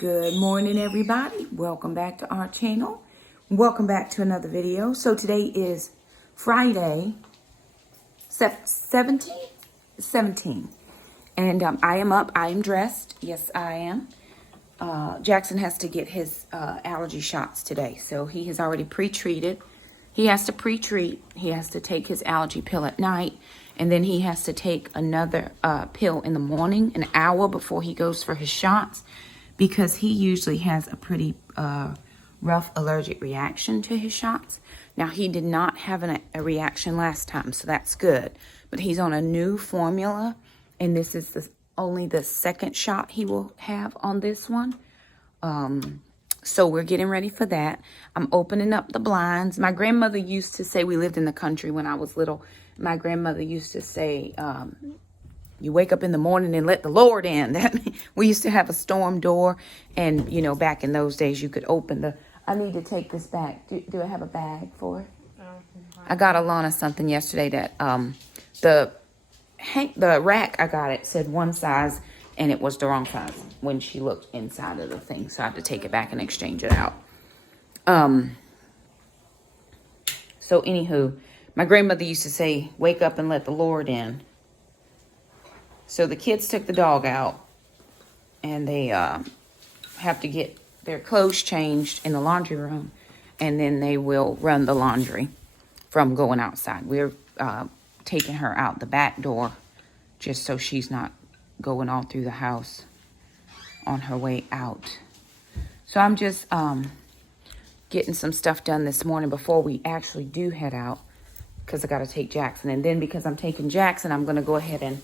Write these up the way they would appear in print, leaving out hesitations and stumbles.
Good morning, everybody. Welcome back to our channel. Welcome back to another video. So today is Friday, 17. And I am up. I am dressed. Yes, I am. Jackson has to get his allergy shots today. So he has already pre-treated. He has to pre-treat. He has to take his allergy pill at night. And then he has to take another pill in the morning, an hour before he goes for his shots, because he usually has a pretty rough allergic reaction to his shots. Now, he did not have a reaction last time, so that's good. But he's on a new formula, and this is only the second shot he will have on this one. So we're getting ready for that. I'm opening up the blinds. My grandmother used to say, we lived in the country when I was little. My grandmother used to say, you wake up in the morning and let the Lord in. We used to have a storm door. And, you know, back in those days, you could open the... I need to take this back. Do I have a bag for it? I got Alana something yesterday that the rack I got it said one size and it was the wrong size when she looked inside of the thing. So I had to take it back and exchange it out. So anywho, my grandmother used to say, wake up and let the Lord in. So the kids took the dog out and they have to get their clothes changed in the laundry room. And then they will run the laundry from going outside. We're taking her out the back door just so she's not going all through the house on her way out. So I'm just getting some stuff done this morning before we actually do head out, because I got to take Jackson. And then because I'm taking Jackson, I'm going to go ahead and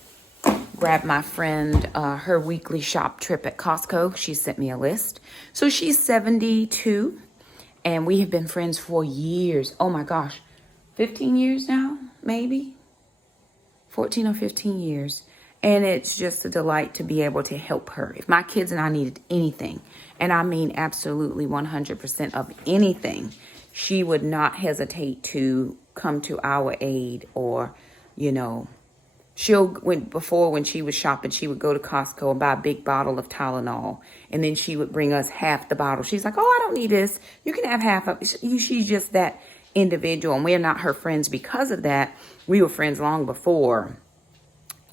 grab my friend her weekly shop trip at Costco. She sent me a list. So she's 72 and we have been friends for years. Oh my gosh, 15 years now, maybe 14 or 15 years. And it's just a delight to be able to help her. If my kids and I needed anything, and I mean absolutely 100% of anything, she would not hesitate to come to our aid. Or, you know, when she was shopping, she would go to Costco and buy a big bottle of Tylenol. And then she would bring us half the bottle. She's like, oh, I don't need this. You can have half of it. She's just that individual. And we're not her friends because of that. We were friends long before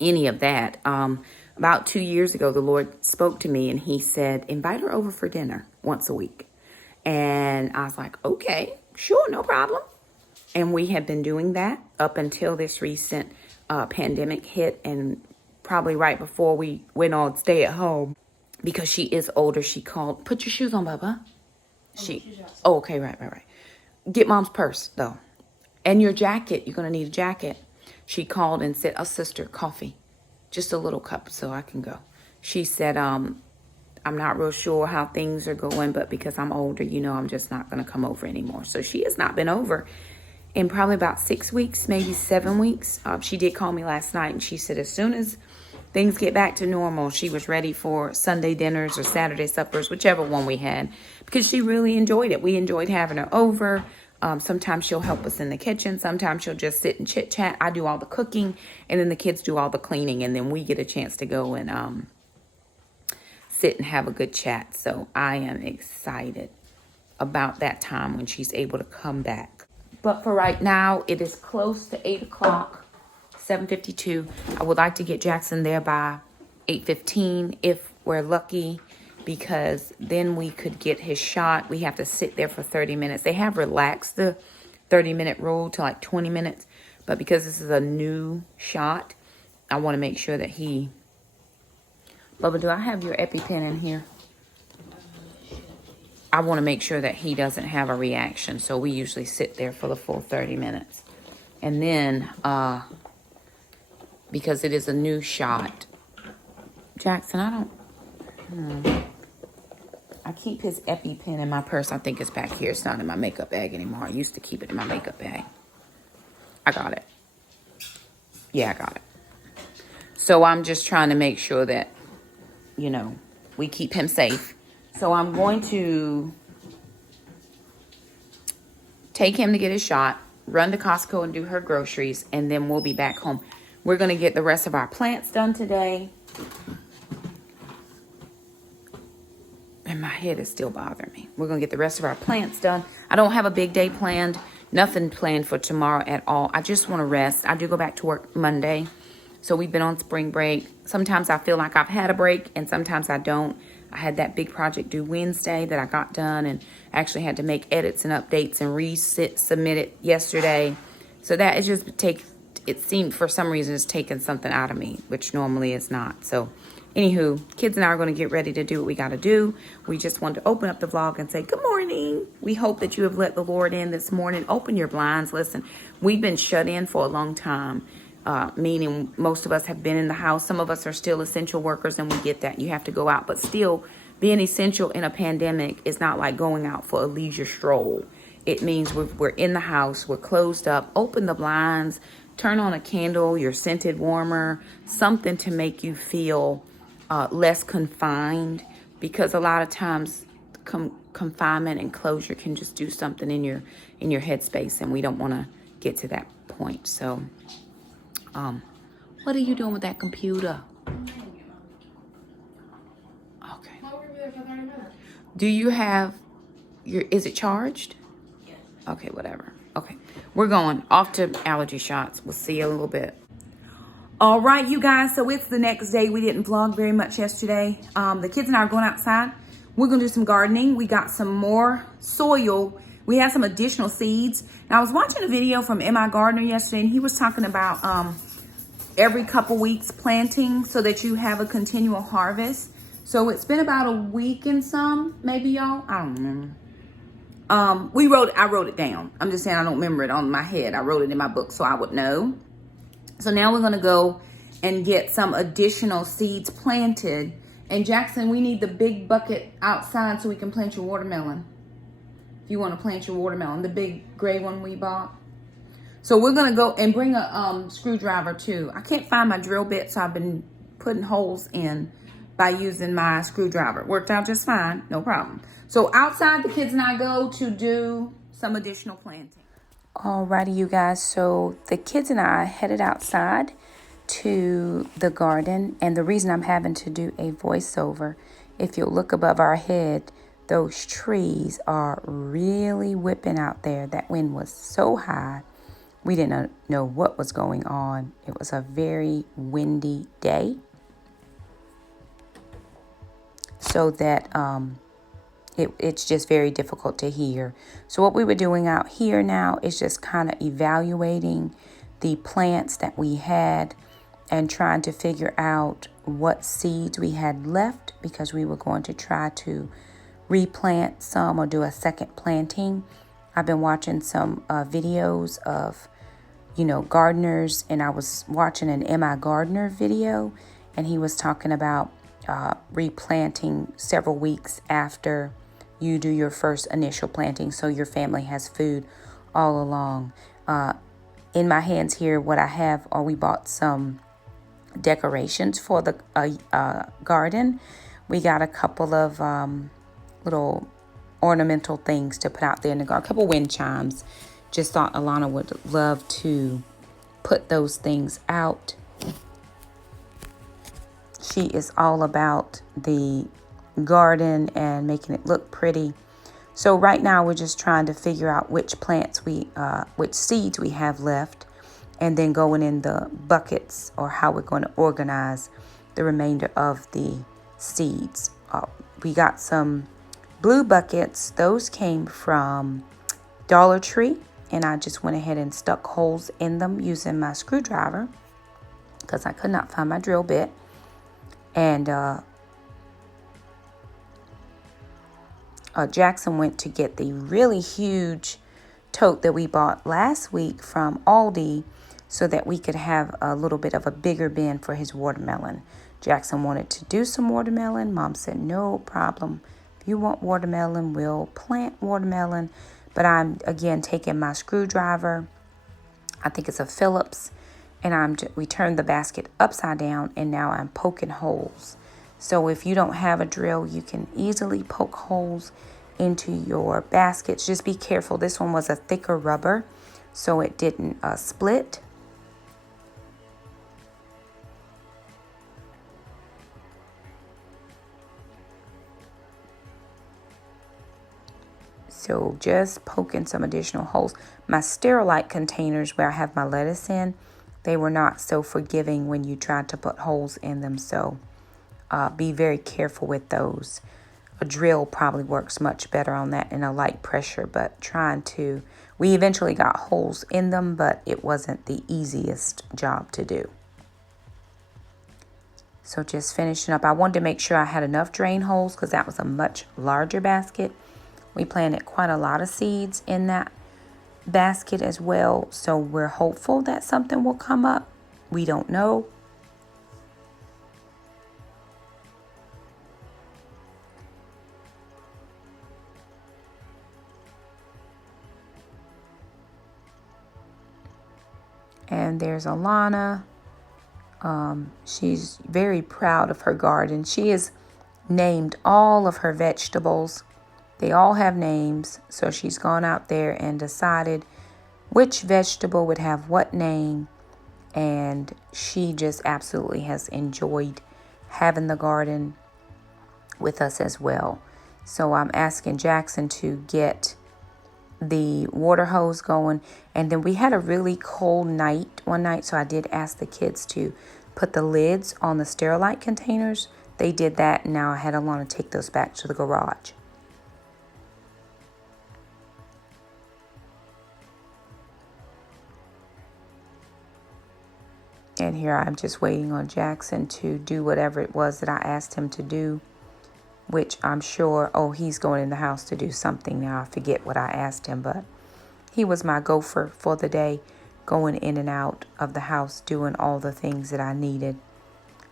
any of that. About 2 years ago, the Lord spoke to me and he said, invite her over for dinner once a week. And I was like, okay, sure, no problem. And we have been doing that up until this recent pandemic hit, and probably right before we went on stay at home, because she is older. She called, put your shoes on, Bubba. Oh, okay, right. Get mom's purse though, and your jacket. You're gonna need a jacket. She called and said, oh, sister, coffee, just a little cup so I can go. She said, I'm not real sure how things are going, but because I'm older, you know, I'm just not gonna come over anymore. So she has not been over in probably about 6 weeks, maybe 7 weeks. She did call me last night and she said as soon as things get back to normal, she was ready for Sunday dinners or Saturday suppers, whichever one we had, because she really enjoyed it. We enjoyed having her over. Sometimes she'll help us in the kitchen. Sometimes she'll just sit and chit chat. I do all the cooking and then the kids do all the cleaning, and then we get a chance to go and sit and have a good chat. So I am excited about that time when she's able to come back. But for right now, it is close to 8 o'clock, 7:52. I would like to get Jackson there by 8:15 if we're lucky, because then we could get his shot. We have to sit there for 30 minutes. They have relaxed the 30-minute rule to like 20 minutes. But because this is a new shot, I want to make sure that he... Bubba, do I have your EpiPen in here? I want to make sure that he doesn't have a reaction. So we usually sit there for the full 30 minutes. And then, because it is a new shot, Jackson, I keep his EpiPen in my purse. I think it's back here. It's not in my makeup bag anymore. I used to keep it in my makeup bag. I got it. Yeah, I got it. So I'm just trying to make sure that, you know, we keep him safe. So I'm going to take him to get his shot, run to Costco and do her groceries, and then we'll be back home. We're going to get the rest of our plants done today. And head is still bothering me. We're going to get the rest of our plants done. I don't have a big day planned. Nothing planned for tomorrow at all. I just want to rest. I do go back to work Monday. So we've been on spring break. Sometimes I feel like I've had a break and sometimes I don't. I had that big project due Wednesday that I got done and actually had to make edits and updates and resubmit it yesterday. So that is just it seemed for some reason it's taken something out of me, which normally is not. So anywho, kids and I are going to get ready to do what we got to do. We just wanted to open up the vlog and say good morning. We hope that you have let the Lord in this morning. Open your blinds. Listen, we've been shut in for a long time. Meaning most of us have been in the house. Some of us are still essential workers and we get that. You have to go out. But still, being essential in a pandemic is not like going out for a leisure stroll. It means we're in the house. We're closed up. Open the blinds. Turn on a candle, your scented warmer. Something to make you feel less confined. Because a lot of times confinement and closure can just do something in your headspace. And we don't want to get to that point. So... what are you doing with that computer? Okay. Do you have is it charged? Yes. Okay, whatever. Okay. We're going off to allergy shots. We'll see you in a little bit. All right, you guys. So it's the next day. We didn't vlog very much yesterday. The kids and I are going outside. We're going to do some gardening. We got some more soil. We had some additional seeds. Now, I was watching a video from M.I. Gardner yesterday, and he was talking about every couple weeks planting so that you have a continual harvest. So it's been about a week and some, maybe, y'all. I don't remember. I wrote it down. I'm just saying I don't remember it on my head. I wrote it in my book so I would know. So now we're going to go and get some additional seeds planted. And Jackson, we need the big bucket outside so we can plant your watermelon. If you want to plant your watermelon, the big gray one we bought. So we're going to go and bring a screwdriver too. I can't find my drill bit, so I've been putting holes in by using my screwdriver. Worked out just fine, no problem. So outside, the kids and I go to do some additional planting. Alrighty, you guys. So the kids and I headed outside to the garden. And the reason I'm having to do a voiceover, if you look above our head, those trees are really whipping out there. That wind was so high. We didn't know what was going on. It was a very windy day. So that it's just very difficult to hear. So what we were doing out here now is just kind of evaluating the plants that we had and trying to figure out what seeds we had left because we were going to try to replant some or do a second planting. I've been watching some videos of gardeners, and I was watching an M.I. Gardner video, and he was talking about replanting several weeks after you do your first initial planting so your family has food all along. In my hands here, what I have we bought some decorations for the garden. We got a couple of little ornamental things to put out there in the garden, a couple wind chimes. Just thought Alana would love to put those things out. She is all about the garden and making it look pretty. So right now we're just trying to figure out which which seeds we have left, and then going in the buckets or how we're going to organize the remainder of the seeds. We got some blue buckets. Those came from Dollar Tree. And I just went ahead and stuck holes in them using my screwdriver because I could not find my drill bit. And Jackson went to get the really huge tote that we bought last week from Aldi so that we could have a little bit of a bigger bin for his watermelon. Jackson wanted to do some watermelon. Mom said, no problem. If you want watermelon, we'll plant watermelon. But I'm, again, taking my screwdriver. I think it's a Phillips. And we turned the basket upside down. And now I'm poking holes. So if you don't have a drill, you can easily poke holes into your baskets. Just be careful. This one was a thicker rubber, so it didn't split. So just poking some additional holes. My Sterilite containers where I have my lettuce in, they were not so forgiving when you tried to put holes in them. So be very careful with those. A drill probably works much better on that in a light pressure, but we eventually got holes in them, but it wasn't the easiest job to do. So just finishing up, I wanted to make sure I had enough drain holes because that was a much larger basket. We planted quite a lot of seeds in that basket as well, so we're hopeful that something will come up. We don't know. And there's Alana. She's very proud of her garden. She has named all of her vegetables. They all have names. So she's gone out there and decided which vegetable would have what name. And she just absolutely has enjoyed having the garden with us as well. So I'm asking Jackson to get the water hose going, and then we had a really cold night one night, so I did ask the kids to put the lids on the Sterilite containers. They did that, and now I had Alana take those back to the garage. And here I'm just waiting on Jackson to do whatever it was that I asked him to do, which I'm sure, he's going in the house to do something now. I forget what I asked him, but he was my gopher for the day, going in and out of the house, doing all the things that I needed.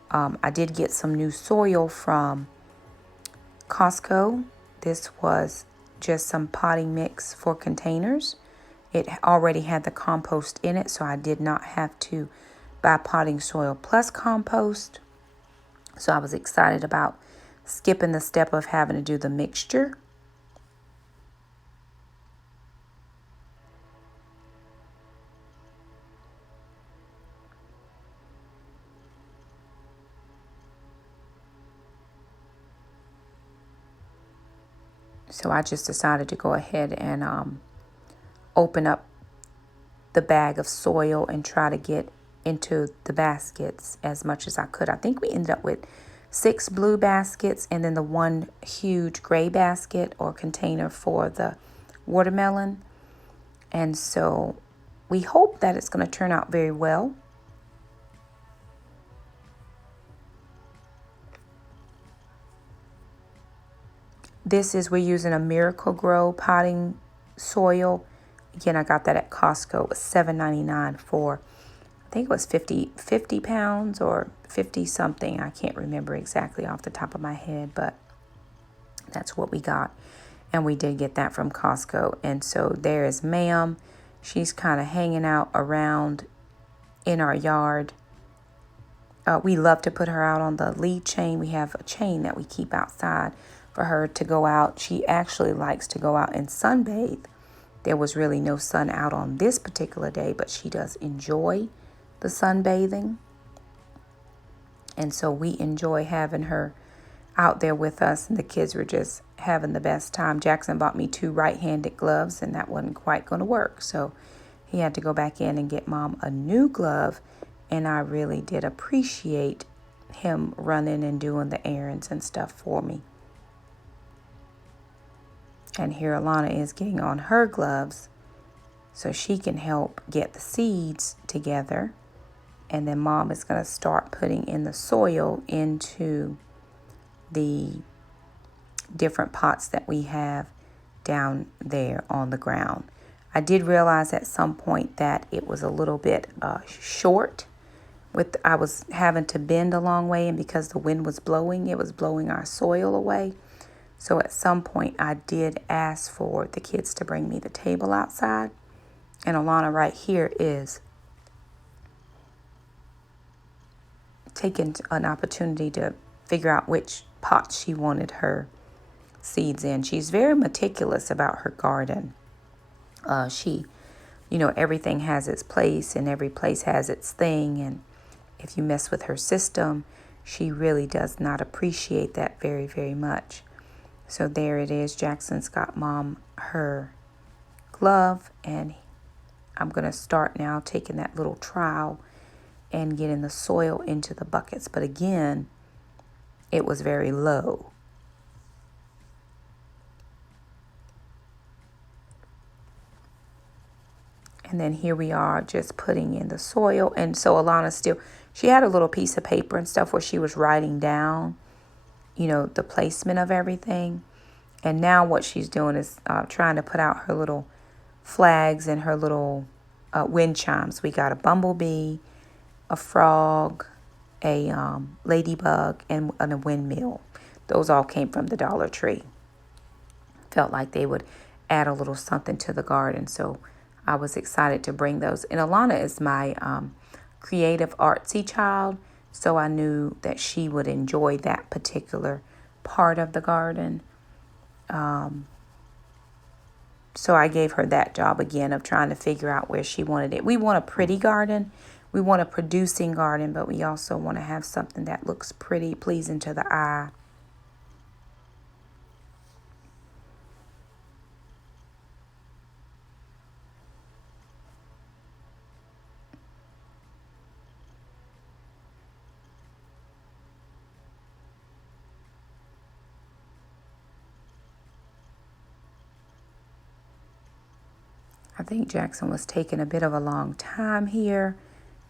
I did get some new soil from Costco. This was just some potting mix for containers. It already had the compost in it, so I did not have to buy potting soil plus compost. So I was excited about skipping the step of having to do the mixture. So I just decided to go ahead and open up the bag of soil and try to get into the baskets as much as I could. I think we ended up with 6 blue baskets and then the one huge gray basket or container for the watermelon. And so we hope that it's going to turn out very well. We're using a Miracle Grow potting soil. Again, I got that at Costco. It was $7.99 for, I think it was 50 pounds or 50 something. I can't remember exactly off the top of my head, but that's what we got. And we did get that from Costco. And so there is Ma'am. She's kind of hanging out around in our yard. We love to put her out on the lead chain. We have a chain that we keep outside for her to go out. She actually likes to go out and sunbathe. There was really no sun out on this particular day, but she does enjoy the sunbathing. And so we enjoy having her out there with us, and the kids were just having the best time. Jackson bought me 2 right-handed gloves, and that wasn't quite going to work. So he had to go back in and get Mom a new glove, and I really did appreciate him running and doing the errands and stuff for me. And here Alana is getting on her gloves so she can help get the seeds together. And then Mom is going to start putting in the soil into the different pots that we have down there on the ground. I did realize at some point that it was a little bit short. I was having to bend a long way, and because the wind was blowing, it was blowing our soil away. So at some point I did ask for the kids to bring me the table outside. And Alana right here is taking an opportunity to figure out which pot she wanted her seeds in. She's very meticulous about her garden. Everything has its place and every place has its thing. And if you mess with her system, she really does not appreciate that very, very much. So there it is. Jackson's got Mom her glove, and I'm going to start now taking that little trowel and getting the soil into the buckets. But again, it was very low. And then here we are just putting in the soil. And so Alana still, she had a little piece of paper and stuff where she was writing down, you know, the placement of everything. And now what she's doing is trying to put out her little flags and her little wind chimes. We got a bumblebee, a frog, a ladybug, and a windmill. Those all came from the Dollar Tree. Felt like they would add a little something to the garden, so I was excited to bring those. And Alana is my creative artsy child, so I knew that she would enjoy that particular part of the garden. So I gave her that job again of trying to figure out where she wanted it. We want a pretty garden. We want a producing garden, but we also want to have something that looks pretty, pleasing to the eye. I think Jackson was taking a bit of a long time here,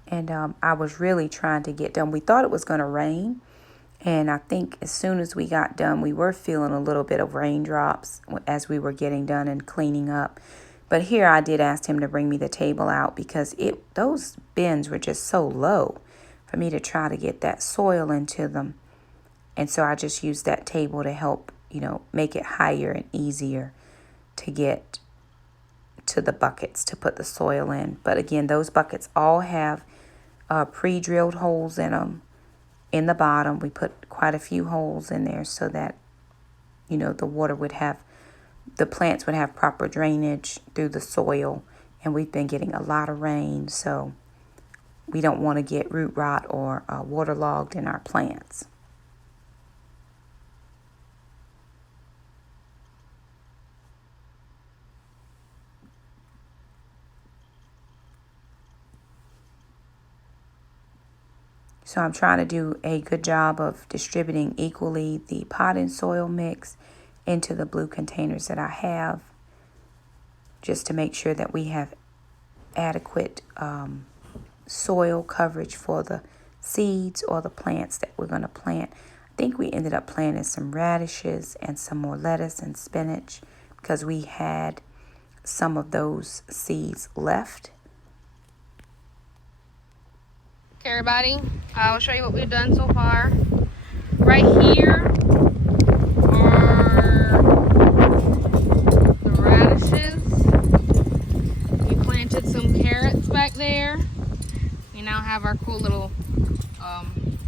and I was really trying to get done. We thought it was going to rain, and I think as soon as we got done, we were feeling a little bit of raindrops as we were getting done and cleaning up. But here I did ask him to bring me the table out because those bins were just so low for me to try to get that soil into them. And so I just used that table to help, you know, make it higher and easier to get to the buckets to put the soil in. But again, those buckets all have pre-drilled holes in them. In the bottom, we put quite a few holes in there so that, you know, the plants would have proper drainage through the soil. And we've been getting a lot of rain, so we don't want to get root rot or waterlogged in our plants. So I'm trying to do a good job of distributing equally the pot and soil mix into the blue containers that I have, just to make sure that we have adequate soil coverage for the seeds or the plants that we're going to plant. I think we ended up planting some radishes and some more lettuce and spinach because we had some of those seeds left. Okay, everybody, I'll show you what we've done so far. Right here are the radishes. We planted some carrots back there. We now have our cool little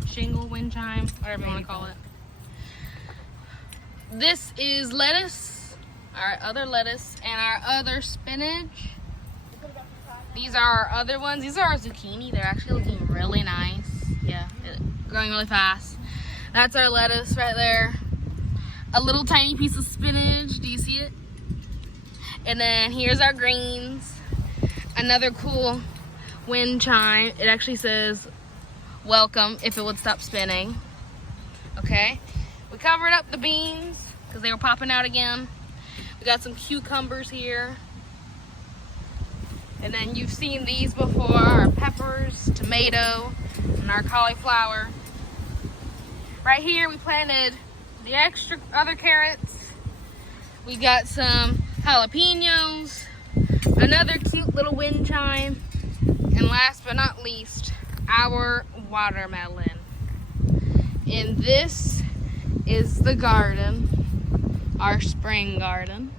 shingle wind chime, whatever you want to call it. This is lettuce, our other lettuce, and our other spinach. These are our other ones. These are our zucchini. They're actually looking really nice. Yeah, growing really fast. That's our lettuce right there. A little tiny piece of spinach. Do you see it? And then here's our greens. Another cool wind chime. It actually says, welcome, if it would stop spinning. Okay. We covered up the beans because they were popping out again. We got some cucumbers here. And then you've seen these before, our peppers, tomato, and our cauliflower. Right here we planted the extra other carrots. We got some jalapenos, another cute little wind chime, and last but not least, our watermelon. And this is the garden, our spring garden.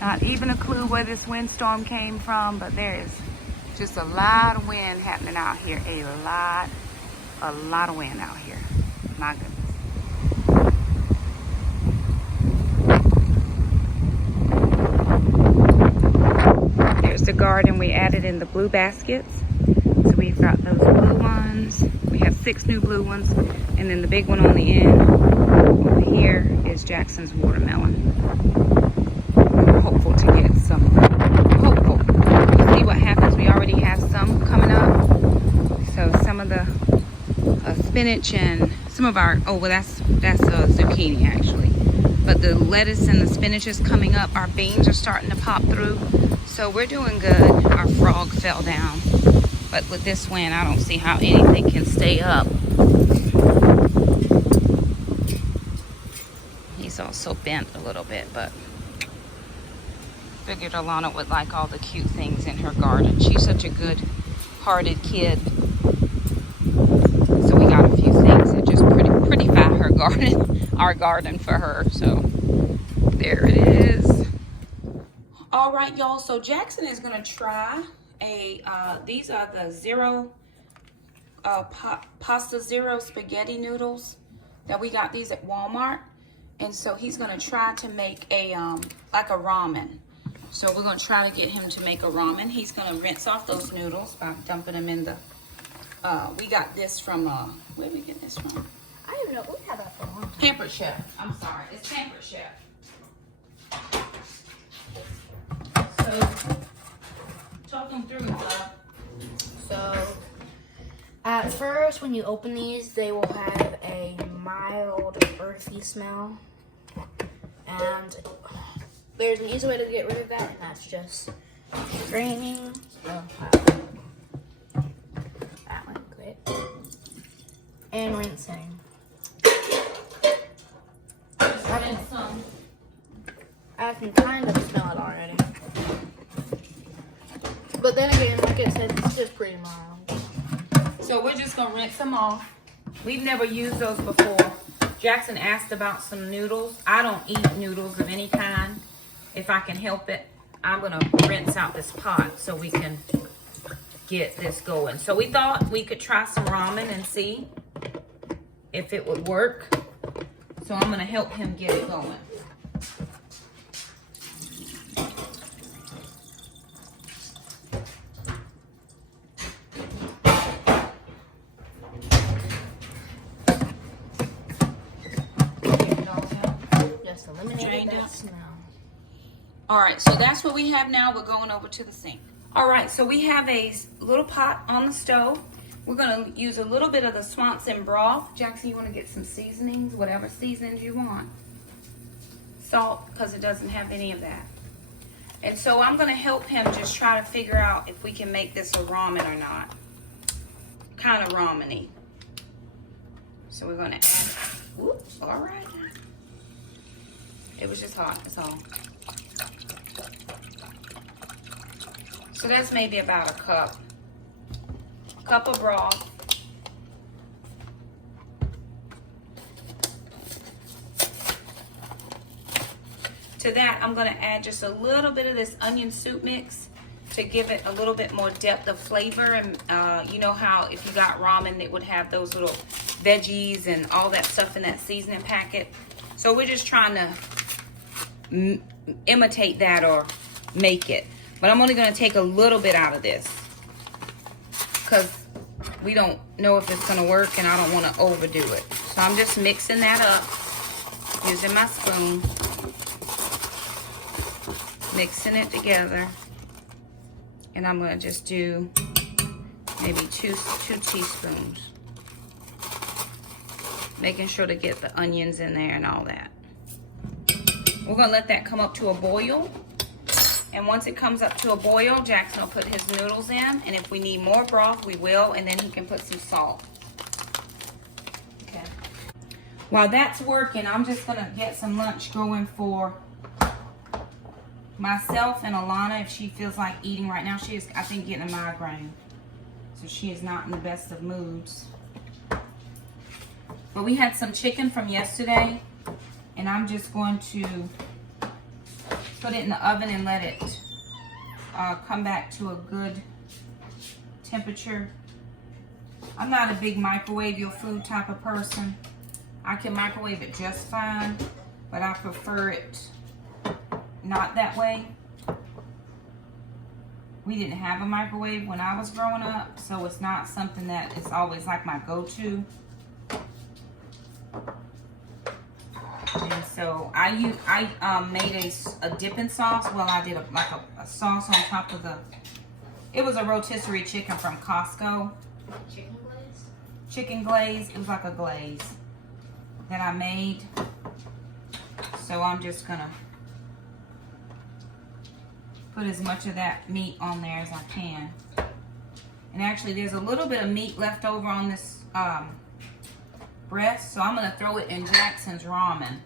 Not even a clue where this windstorm came from, but there is just a lot of wind happening out here. A lot of wind out here. My goodness. garden, we added in the blue baskets. So we've got those blue ones. We have 6 new blue ones. And then the big one on the end over here is Jackson's watermelon. We're hopeful to get some. Hopeful. We'll see what happens. We already have some coming up. So some of the spinach and some of our, oh, well, that's zucchini actually. But the lettuce and the spinach is coming up. Our beans are starting to pop through. So we're doing good. Our frog fell down. But with this wind, I don't see how anything can stay up. He's also bent a little bit, but figured Alana would like all the cute things in her garden. She's such a good-hearted kid. So we got a few things that just prettify her garden, our garden for her. So there it is. All right, y'all. So Jackson is gonna try these are the pasta zero spaghetti noodles that we got these at Walmart, and so he's gonna try to make a like a ramen. So we're gonna try to get him to make a ramen. He's gonna rinse off those noodles by dumping them in the. We got this from where did we get this from? I don't even know. We had that for a long time. Pampered Chef. I'm sorry, it's Pampered Chef. So talk them through, love. So, at first, when you open these, they will have a mild, earthy smell. And there's an easy way to get rid of that, and that's just draining. Oh, wow. That went quick. And rinsing. I can kind of smell it already. But then again, like I said, it's just pretty mild. So we're just gonna rinse them off. We've never used those before. Jackson asked about some noodles. I don't eat noodles of any kind. If I can help it, I'm gonna rinse out this pot so we can get this going. So we thought we could try some ramen and see if it would work. So I'm gonna help him get it going. All right, so that's what we have now. We're going over to the sink. All right, so we have a little pot on the stove. We're gonna use a little bit of the Swanson broth. Jackson, you wanna get some seasonings, whatever seasonings you want. Salt, because it doesn't have any of that. And so I'm gonna help him just try to figure out if we can make this a ramen or not. Kind of ramen-y. So we're gonna add, whoops, all right. It was just hot, that's all. So that's maybe about a cup of broth. To that, I'm gonna add just a little bit of this onion soup mix to give it a little bit more depth of flavor. And you know how if you got ramen, it would have those little veggies and all that stuff in that seasoning packet. So we're just trying to imitate that or make it. But I'm only gonna take a little bit out of this because we don't know if it's gonna work and I don't wanna overdo it. So I'm just mixing that up using my spoon, mixing it together. And I'm gonna just do maybe two teaspoons. Making sure to get the onions in there and all that. We're gonna let that come up to a boil. And once it comes up to a boil, Jackson will put his noodles in. And if we need more broth, we will. And then he can put some salt. Okay. While that's working, I'm just gonna get some lunch going for myself and Alana if she feels like eating right now. She is, I think, getting a migraine. So she is not in the best of moods. But we had some chicken from yesterday. And I'm just going to put it in the oven and let it come back to a good temperature. I'm not a big microwave your food type of person. I can microwave it just fine, but I prefer it not that way. We didn't have a microwave when I was growing up, so it's not something that is always like my go-to. And so I made a dipping sauce. Well, I did a sauce on top of the. It was a rotisserie chicken from Costco. Chicken glaze? Chicken glaze. It was like a glaze that I made. So I'm just gonna put as much of that meat on there as I can. And actually, there's a little bit of meat left over on this breast, so I'm gonna throw it in Jackson's ramen.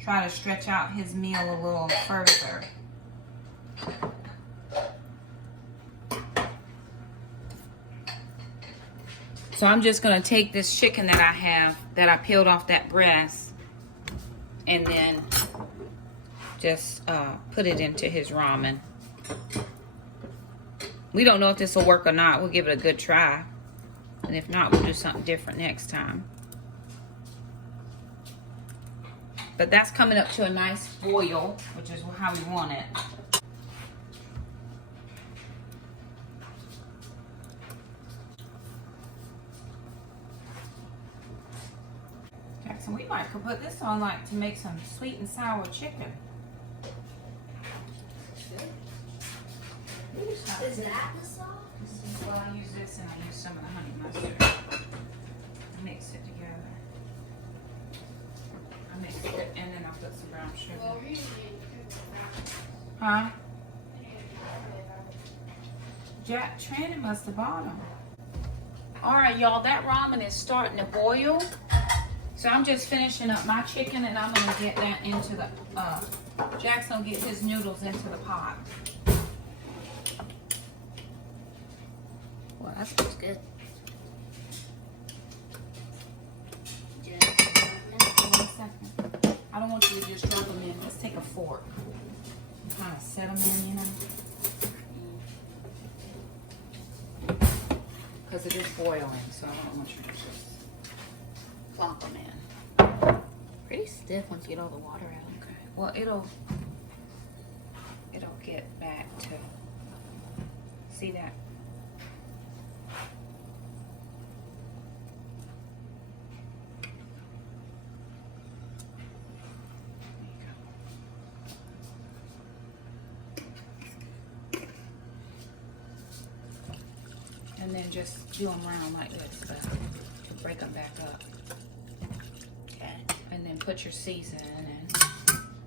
Try to stretch out his meal a little further. So I'm just gonna take this chicken that I have, that I peeled off that breast, and then just put it into his ramen. We don't know if this will work or not. We'll give it a good try. And if not, we'll do something different next time. But that's coming up to a nice boil, which is how we want it. Jackson, we might could put this on like to make some sweet and sour chicken. Is that the sauce? Well, I use this and I use some of the honey mustard. Mix it together. I mix it and then I'll put some brown sugar. Huh? Jack Tranny must have bought them. Alright, y'all, that ramen is starting to boil. So I'm just finishing up my chicken and I'm going to get that into the, Jackson will get his noodles into the pot. Well, that smells good. Hold on a second. I don't want you to just drop them in. Let's take a fork and kind of set them in, you know. Because it is boiling, so I don't want you to just plonk them in. Pretty stiff once you get all the water out. Okay. Well, it'll get back to, see that? And then just do them round like this, but break them back up. Okay. And then put your seasoning in.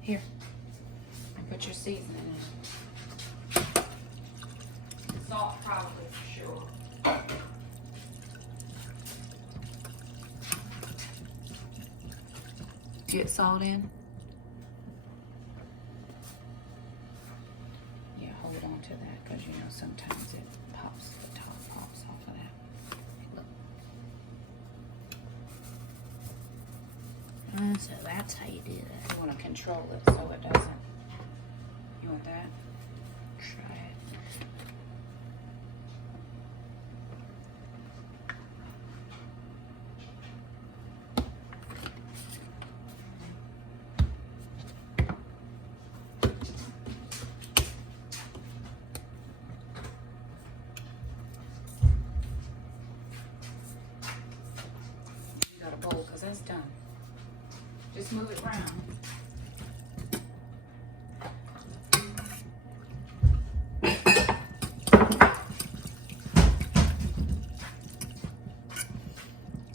Here. And put your seasoning in. Salt probably for sure. Get salt in. Yeah, hold on to that because you know sometimes it pops, the top pops off of that. Look. So that's how you do that. You want to control it so it doesn't. You want that? Try it. You got a bowl because that's done. Just move it around.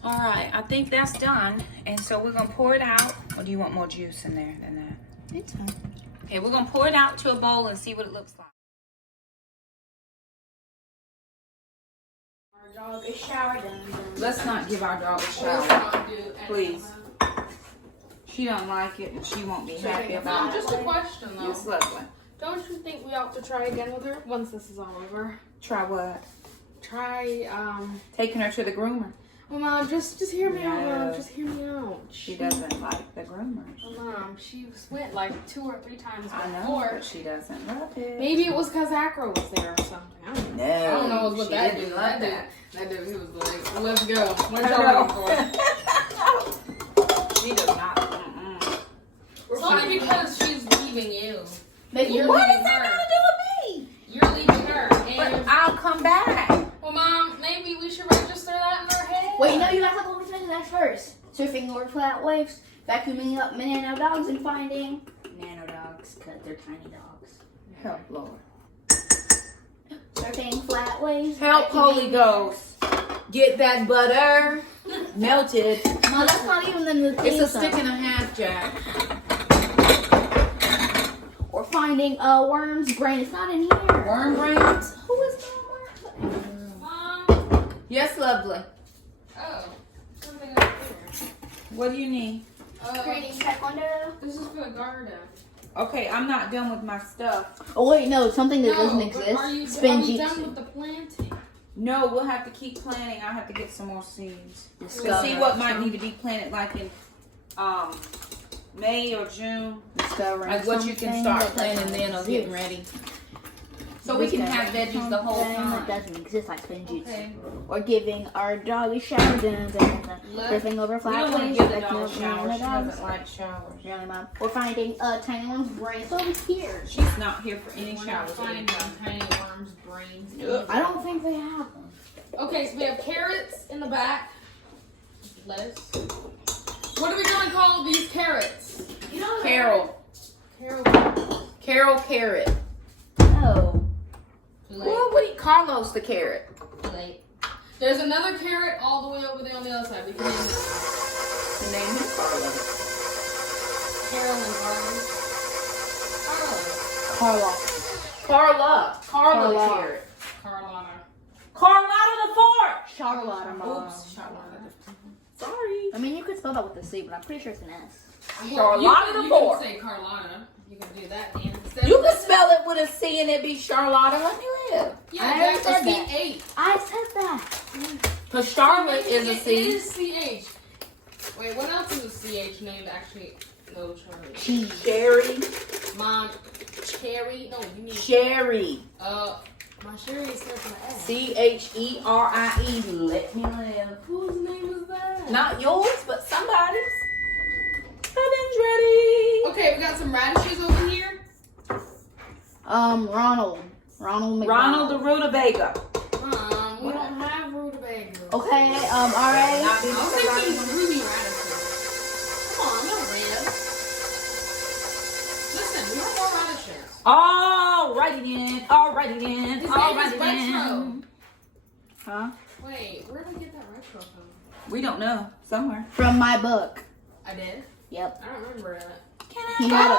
All right, I think that's done. And so we're gonna pour it out. Or do you want more juice in there than that? It's fine. Okay, we're gonna pour it out to a bowl and see what it looks like. Our dog is shower done. Let's not give our dog a shower, please. She don't like it and she won't be happy about it. Just a question though. It's lovely. Don't you think we ought to try again with her once this is all over? Try what? Try, Taking her to the groomer. well, Mom, just hear me out, No. Mom. Just hear me out. She doesn't like the groomers. Well, Mom, she went like 2 or 3 times I know, before. but she doesn't love it. Maybe it was because Acro was there or something. I don't know. No, I don't know what she that didn't dude. love That dude, he was like, let's go. What I y'all know. looking for? She does not. It's only because she's leaving you. What You're is leaving that her. got to do with me? Wait, no, you guys have to let me finish that first. Surfing over flat waves, vacuuming up nano dogs, and finding nano dogs because they're tiny dogs. Help, Lord. Surfing flat waves. Help, Holy Ghost. Get that butter melted. No, that's not even the new It's a stick and a half, Jack. Or finding worm's brain. It's not in here. Worm brains? Who is the worm? Mom. Yes, lovely. Oh. Something up here. What do you need? Creating taekwondo. This is for the garden. Okay, I'm not done with my stuff. Oh wait, no, something that doesn't but exist. Are you Spinjitzu. done with the planting? No, we'll have to keep planting. I'll have to get some more seeds. To Discover. see what might need to be planted like in May or June. Discovering Like what you can something start that planting doesn't then or exist. getting ready. So we can have veggies the whole Something time. that doesn't exist, like spinjitzu. Okay. Or giving our dog a shower then surfing over We flat don't want to waves. give the vacuuming dog up showers. She nano dogs. doesn't like showers. Really, Mom. We're finding tiny one's brain. It's over here. She's not here for any We're not showers. finding tiny worms' brains. I don't think they have them. Okay, so we have carrots in the back. Lettuce. What are we gonna call these carrots? You know Carol. Carol carrot. Oh. Well, what do you Carlos the carrot? Late. There's another carrot all the way over there on the other side. We can name it The name is Carlos. Carol and Carla. Carla carrot. Carlotta. Carlotta the fourth. Charlotta, Mom. Oops, Charlotta. Sorry. I mean, you could spell that with a C, but I'm pretty sure it's an S. Charlotta the you fourth. can say Carlotta. You can do that, Dan. You can spell it with a C and it be Charlotta. Let me live. Yeah, I already that said would that. be 8. I said that. Because Charlotte is a It C. is CH. Wait, what else is a CH name actually? No, Charlie. Cheese. Sherry. Mom, Cherry. No, you need. Sherry. My Sherry is starts with an S. Cherie. Let me live. Whose name is that? Not yours, but somebody's. Heaven's ready. Okay, we got some radishes over here. Ronald. Ronald McDonald. Ronald the rutabaga. We don't have rutabaga. Okay, alright. I was thinking ruby radishes. Come on, no red. Listen, we have more radishes. Alrighty then. Alrighty then. His name is Alrighty Retro. then. Huh? Wait, where did I get that retro from? We don't know. Somewhere. From my book. I did? Yep. I don't remember that. He had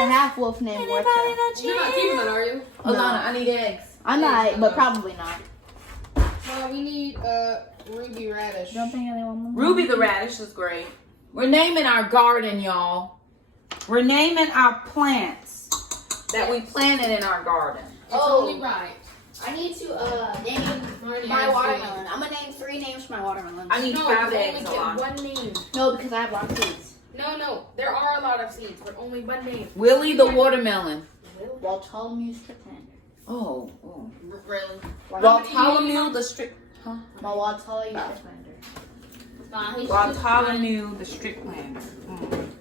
a half wolf named Retro. You're not keeping that, are you? Alana, I need eggs. I might, but probably not. Well, we need ruby radish. Don't think anyone will. Ruby the radish is great. We're naming our garden, y'all. We're naming our plants that we planted in our garden. It's only right. I need to name Already my has watermelon. I'm gonna name 3 names for my watermelon. I need No, 5 we eggs, only get Alana. one name. No, because I have a lot of seeds. No, there are a lot of seeds, but only one name. Willie the watermelon. Bartholomew Stricklander. Oh. Really? Bartholomew the strict. Huh? My Bartholomew Stricklander. Nah, he's Bartholomew the Strictlander.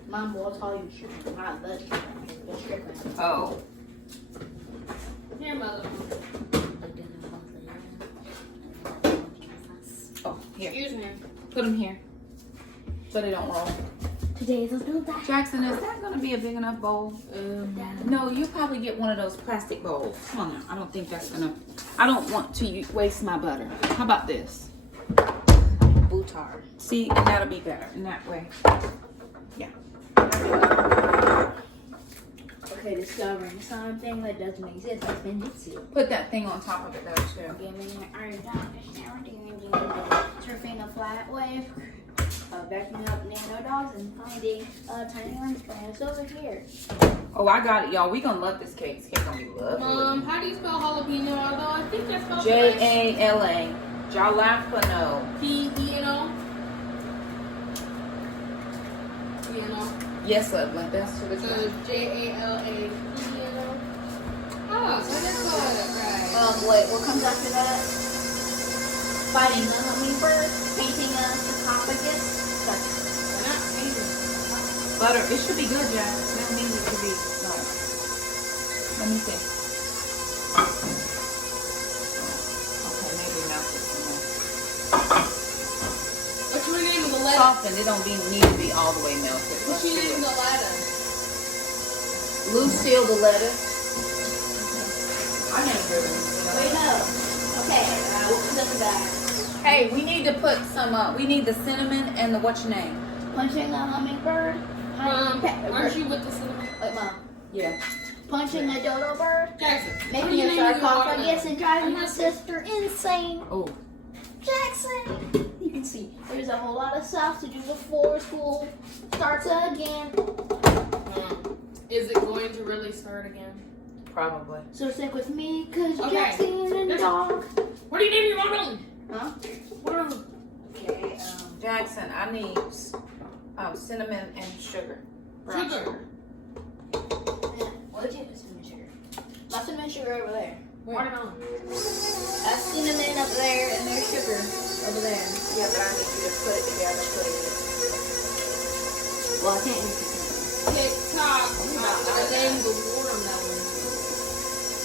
Mom, Bartholomew Stricklander. Not the Stricklander. The Stricklander. Oh. Here, mother. Oh, here. Excuse me. Put them here. So they don't roll. Today is a build day. Jackson, is that going to be a big enough bowl? No, you probably get one of those plastic bowls. Come on now. I don't think that's going to... I don't want to waste my butter. How about this? Boutard. See, and that'll be better in that way. Yeah. Okay, discovering something that doesn't exist. Like Spinjitzu. Put that thing on top of it, though, too. Giving our dog a shower. Surfing a flat wave. Backing up nano dogs and finding tiny orange plants over here. Oh, I got it, y'all. We gonna love this cake. This cake's gonna be lovely. How do you spell jalapeno? Although I think I spelled Jala. Jalapeno. P-E-N-O? Yes, lovely. That's what it's So like. Jalapeno. Oh, so that's right. Wait, what comes after that? Fighting the hummingbird, painting a sarcophagus. We're not painting. Butter. It should be good, Jack. That means it should be like. Let me see. Okay, maybe melt it some more. softened. It don't need to be all the way melted. But she needs the lettuce. Lucille the lettuce. I never heard of Wait, no. Okay, we'll put them back. Hey, we need to put some, we need the cinnamon and the what's your name? Punching the hummingbird. Aren't you with the cinnamon? Wait, Mom. Yeah. Punching the dodo bird. Jackson. Making a sarcophagus and driving my sister insane. Oh. Jackson! You can see there's a whole lot of stuff to do before school starts again. Is it going to really start again? Probably. So stick with me, cause Okay. Jackson and the dog. What do you need? You want Huh? Okay, Jackson, I need cinnamon and sugar. Brown Sugar. Well, let's get cinnamon sugar. My cinnamon sugar over there. Watermelon. That's cinnamon up there and there's sugar over there. Yeah, but I need you to put it together, please. Well, I can't use the cinnamon. TikTok. I named the watermelon.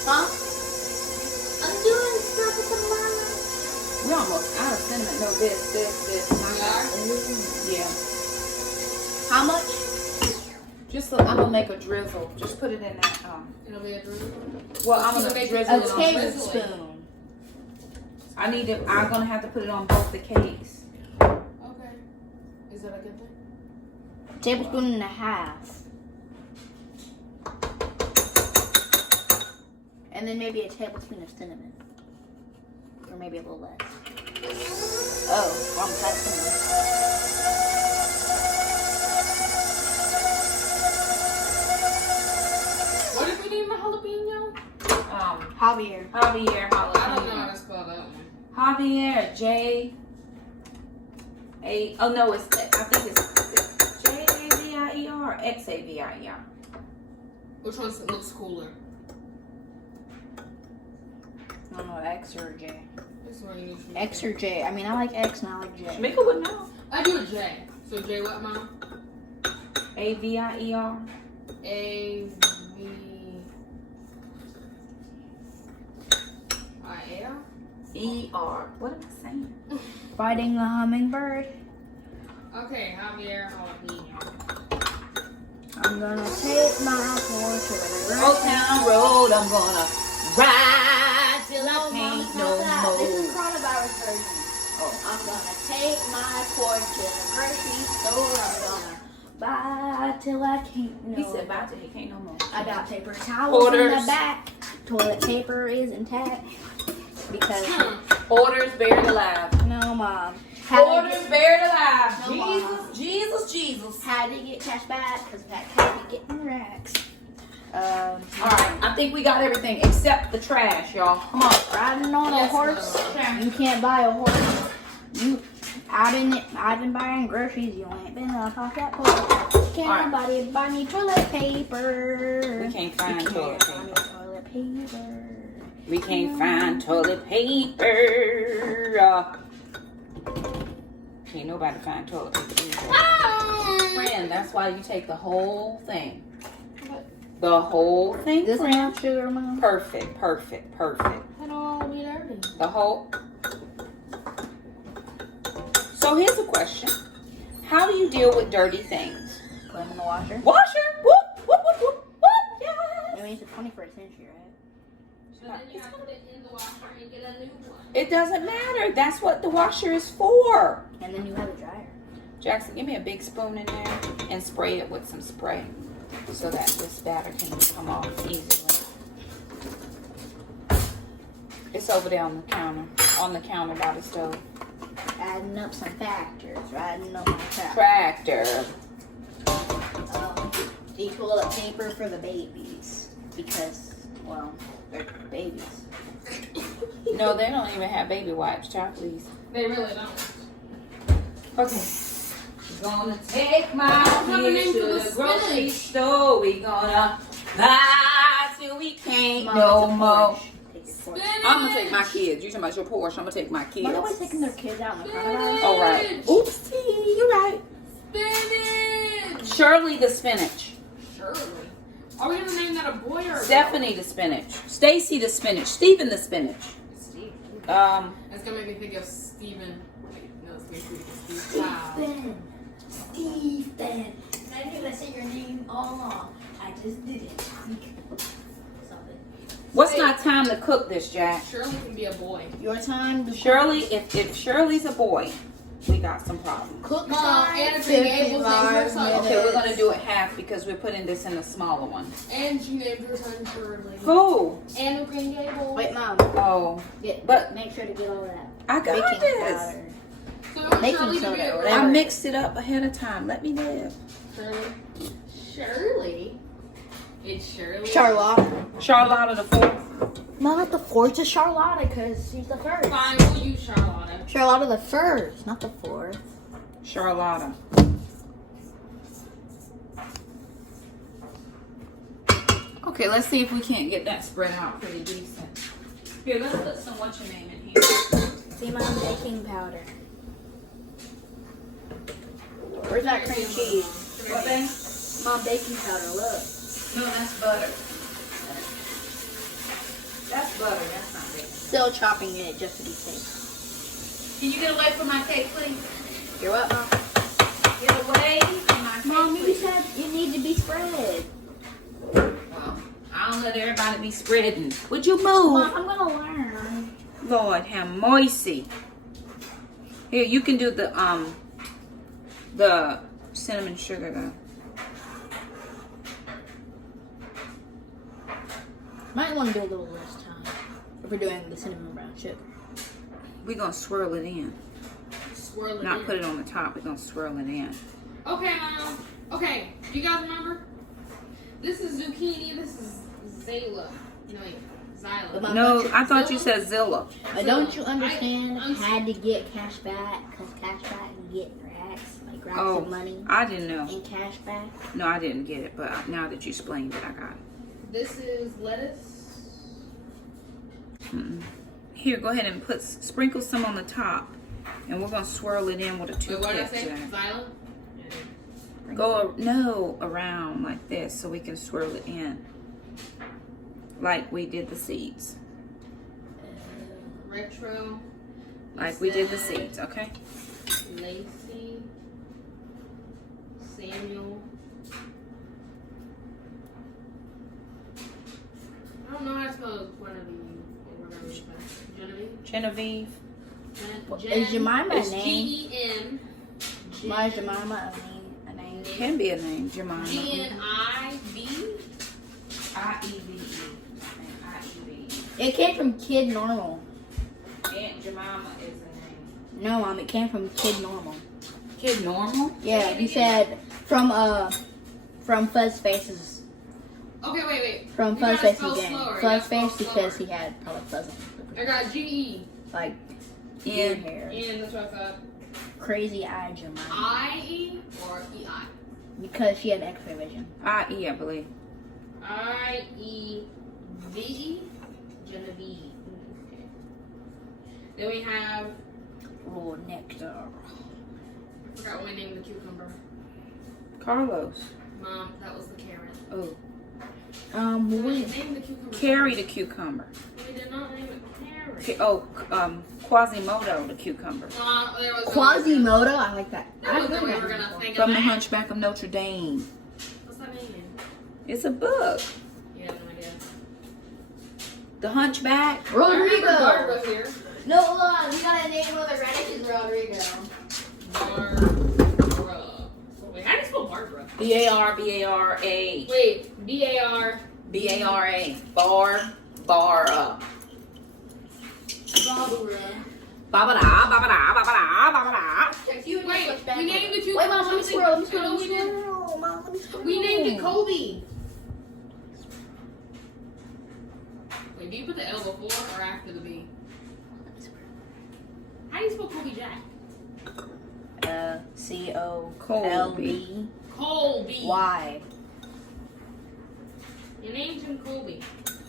Huh? I'm doing stuff with the mama. We're almost out of cinnamon. No, this. Yeah. How much? Just, I'm gonna make a drizzle. Just put it in that, It'll be a drizzle. well, I'm gonna make drizzle A it on. tablespoon. I'm gonna have to put it on both the cakes. Okay. Is that a good thing? Tablespoon and a half. And then maybe a tablespoon of cinnamon. Or maybe a little less. Oh, wrong type of cinnamon. What did we name the jalapeno? Javier. Javier I don't know how jalapeno. to spell that one. Javier, oh no, I think it's Javier, Xavier. Which one looks cooler? I don't know, X or J. This one you should X or J. I mean, I like X and I like J. Shamika would know. I do a J. So J what, Mom? Avier. A-V-I-L? ER. What am I saying? Fighting the hummingbird. Okay, Javier jalapeno. I'm gonna take my Porsche to the Old Town Road, I'm gonna ride till I No, Mom, can't it's no not that. This is more. coronavirus version. Oh. I'm gonna take my Porsche to the grocery store. I'm gonna buy till I can't no He said bye till he can't no more. I got paper towels in Orders. the back. Toilet paper is intact. Because, Orders buried alive. no, Mom. Had to Orders get- buried alive. No, Mom. Jesus. Had to get cash back because that can't be getting racks. All right, I think we got everything except the trash, y'all. Come on. Riding on a Yes, horse, Mom. you can't buy a horse. I've been buying groceries. You ain't been up off that porch. Can't All right. nobody buy me toilet paper. We can't find You toilet can't buy me paper. toilet paper. We can't find toilet paper. Can't nobody find toilet paper either. Friend, that's why you take the whole thing. The whole thing, This friend. ain't sugar, Mom. Perfect. I don't want to be dirty. The whole. So here's a question. How do you deal with dirty things? Put them in the washer. Washer. Whoop, whoop, whoop, whoop, whoop. I Yes. mean, it's the 21st century, right? And then you have to put it in the washer and get a new one. It doesn't matter. That's what the washer is for. And then you have a dryer. Jackson, give me a big spoon in there and spray it with some spray so that this batter can come off easily. It's over there on the counter by the stove. Adding up some factors, riding on my track. Tractor. The toilet paper for the babies. Because, well, they're babies. No, they don't even have baby wipes. Child, please. They really don't. Okay. Gonna take my Coming kids into to the the grocery spinach. store. We gonna buy till we can't Mom, no it's a more. Porsche. Take your Porsche. I'm gonna take my kids. You talking about your Porsche? I'm gonna take my kids. Why always taking their kids out in the car? All right. Oopsie, you're right. Spinach! Shirley the spinach. Surely. Are we gonna name that a boy or a girl? Stephanie the spinach. Stacy the spinach. Stephen the spinach. Steve. Um, That's gonna make me think of Steven. Wait, no, it's gonna be Steve. Wow. Stephen. I didn't even say your name all along. I just did it. Something. What's not time to cook this, Jack? Shirley can be a boy. Your time. Shirley, if Shirley's a boy, we got some problems. Cook Mom, time. and if Green Gables named her son. Okay, we're gonna do it half because we're putting this in a smaller one. And she named her son Shirley. Who? And of Green Gables. Wait, Mom. Oh, But make sure to get all that. I got Baking this. powder. So we want Baking Shirley to soda be or a whatever. I mixed it up ahead of time. Let me live. Shirley. It's Shirley. Charlotte. Charlotta the fourth. Not the fourth, it's Charlotte because she's the first. Fine, we'll use Charlotta. Charlotte the first, not the fourth. Charlotta. Okay, let's see if we can't get that spread out pretty decent. Here, let's put some what's your name in here. See my baking powder. Where's that cream cheese? What, babe? Mom, baking powder, look. No, that's butter. That's butter. That's not bacon. Still chopping it just to be safe. Can you get away from my cake, please? You're what, Mom? Get away from my cake, Mom, you please. said you need to be spread. Well, I don't let everybody be spreading. Would you move? Mom, I'm gonna learn. Lord have mercy. Here, you can do the cinnamon sugar though. Might want to do a little less time if we're doing the cinnamon brown sugar. We're gonna swirl it in. Swirl it Not in. put it on the top, we're gonna swirl it in. Okay, Mom. Okay, do you guys remember? This is zucchini. This is Zayla. No, wait. Zyla. But Mom, No, I thought you said Zilla. But don't you understand? I'm- Had to get cash back because cash back you get racks, like racks Oh, of money I didn't know. and cash back. No, I didn't get it, but now that you explained it, I got it. This is lettuce. Mm-mm. Here, go ahead and sprinkle some on the top, and we're gonna swirl it in with a Wait, what did I toothpick say? today. Zyla? No, around like this so we can swirl it in, like we did the seeds. Retro. Like we did the seeds, okay? Lacey. Samuel. I don't know how to spell Genevieve. Genevieve. Is Jemima a It's name? G-E-N. Why is Jemima a name? Can be a name, Jemima. G-N-I-V. I-E-V-E. It came from Kid Normal. Aunt Jemima is a name. No, Mom, it came from Kid Normal. Kid Normal? Yeah, you said from Fuzz Face's. Okay, wait. From You Fuzz gotta Face's spell game. slower. You Fuzz gotta spell Face because slower. he had probably fuzz I got G-E. like N. weird hair. And that's what I thought. Crazy eye Jemima. I-E or E-I? Because she had X-ray vision. I-E, I believe. I-E-V-E. Genevieve. Okay. Then we have, Oh, nectar. I forgot what we named the cucumber. Carlos. Mom, that was the carrot. Oh. We We named the cucumber. Carry the cucumber. We did not name it carrot. Quasimodo the cucumber. There was Quasimodo. I like that. That was the way we're gonna think From of the that. Hunchback of Notre Dame. What's that mean? It's a book. You have no idea. The Hunchback. I remember Rodrigo. Barbara here. No, hold on. We gotta name one of the radishes Rodrigo. Barbara. Wait, how do you spell Barbara? B-A-R-B-A-R-A. Wait, B-A-R. B-A-R-A. Bar-a. Barbara. Ba-ba-da, ba-ba-da, ba-ba-da, ba-ba-da. Wait, we named the cucumber. Wait, Mom, let me something- swirl. Let me No, swirl. we didn't. Mom, let me swirl. We named it Kobe. Wait, do you put the L before or after the B? How do you spell Kobe Jack? C-O-L-B. Colby. Y. Your name's in Colby.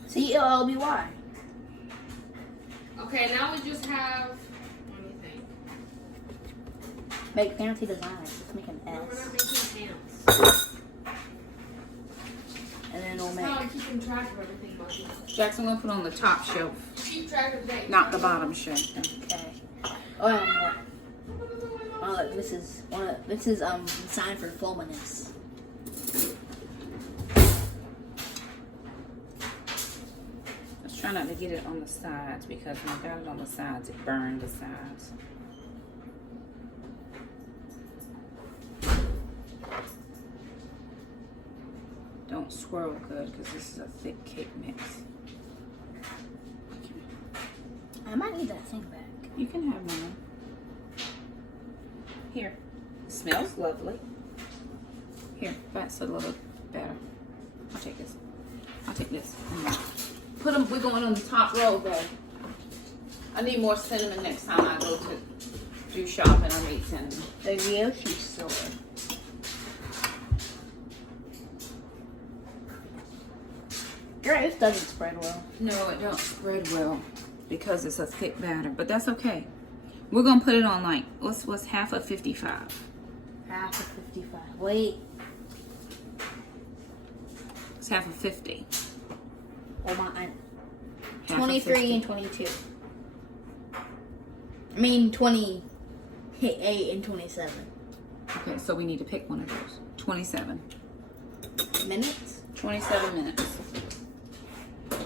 C-O-L-B-Y. Okay, now we just have. Let me think. Make fancy designs. Let's make an No, we're S. not making pants. And then we'll That's make. how I'm keeping track of everything, Bucky. Jackson, gonna put on the top shelf, Keep track of the day. not the bottom shelf. Okay. Oh, yeah. Oh, look, this is sign for fullness. I was trying not to get it on the sides because when I got it on the sides, it burned the sides. Don't swirl good because this is a thick cake mix. I might need that sink back. You can have mine. Here. It smells lovely. Here, that's a little better. I'll take this. I'll take this. Put them, we're going on the top row, though. I need more cinnamon next time I go to do shopping. I need cinnamon. The Yoshi sword. Girl, this doesn't spread well. No, it don't spread well because it's a thick batter, but that's okay. We're gonna put it on like what's half of 55. Half of 55. Wait. It's half of 50. Hold on. Half of 23 50. and 22. I mean 28 and 27. Okay, so we need to pick one of those. 27. Minutes? 27 minutes.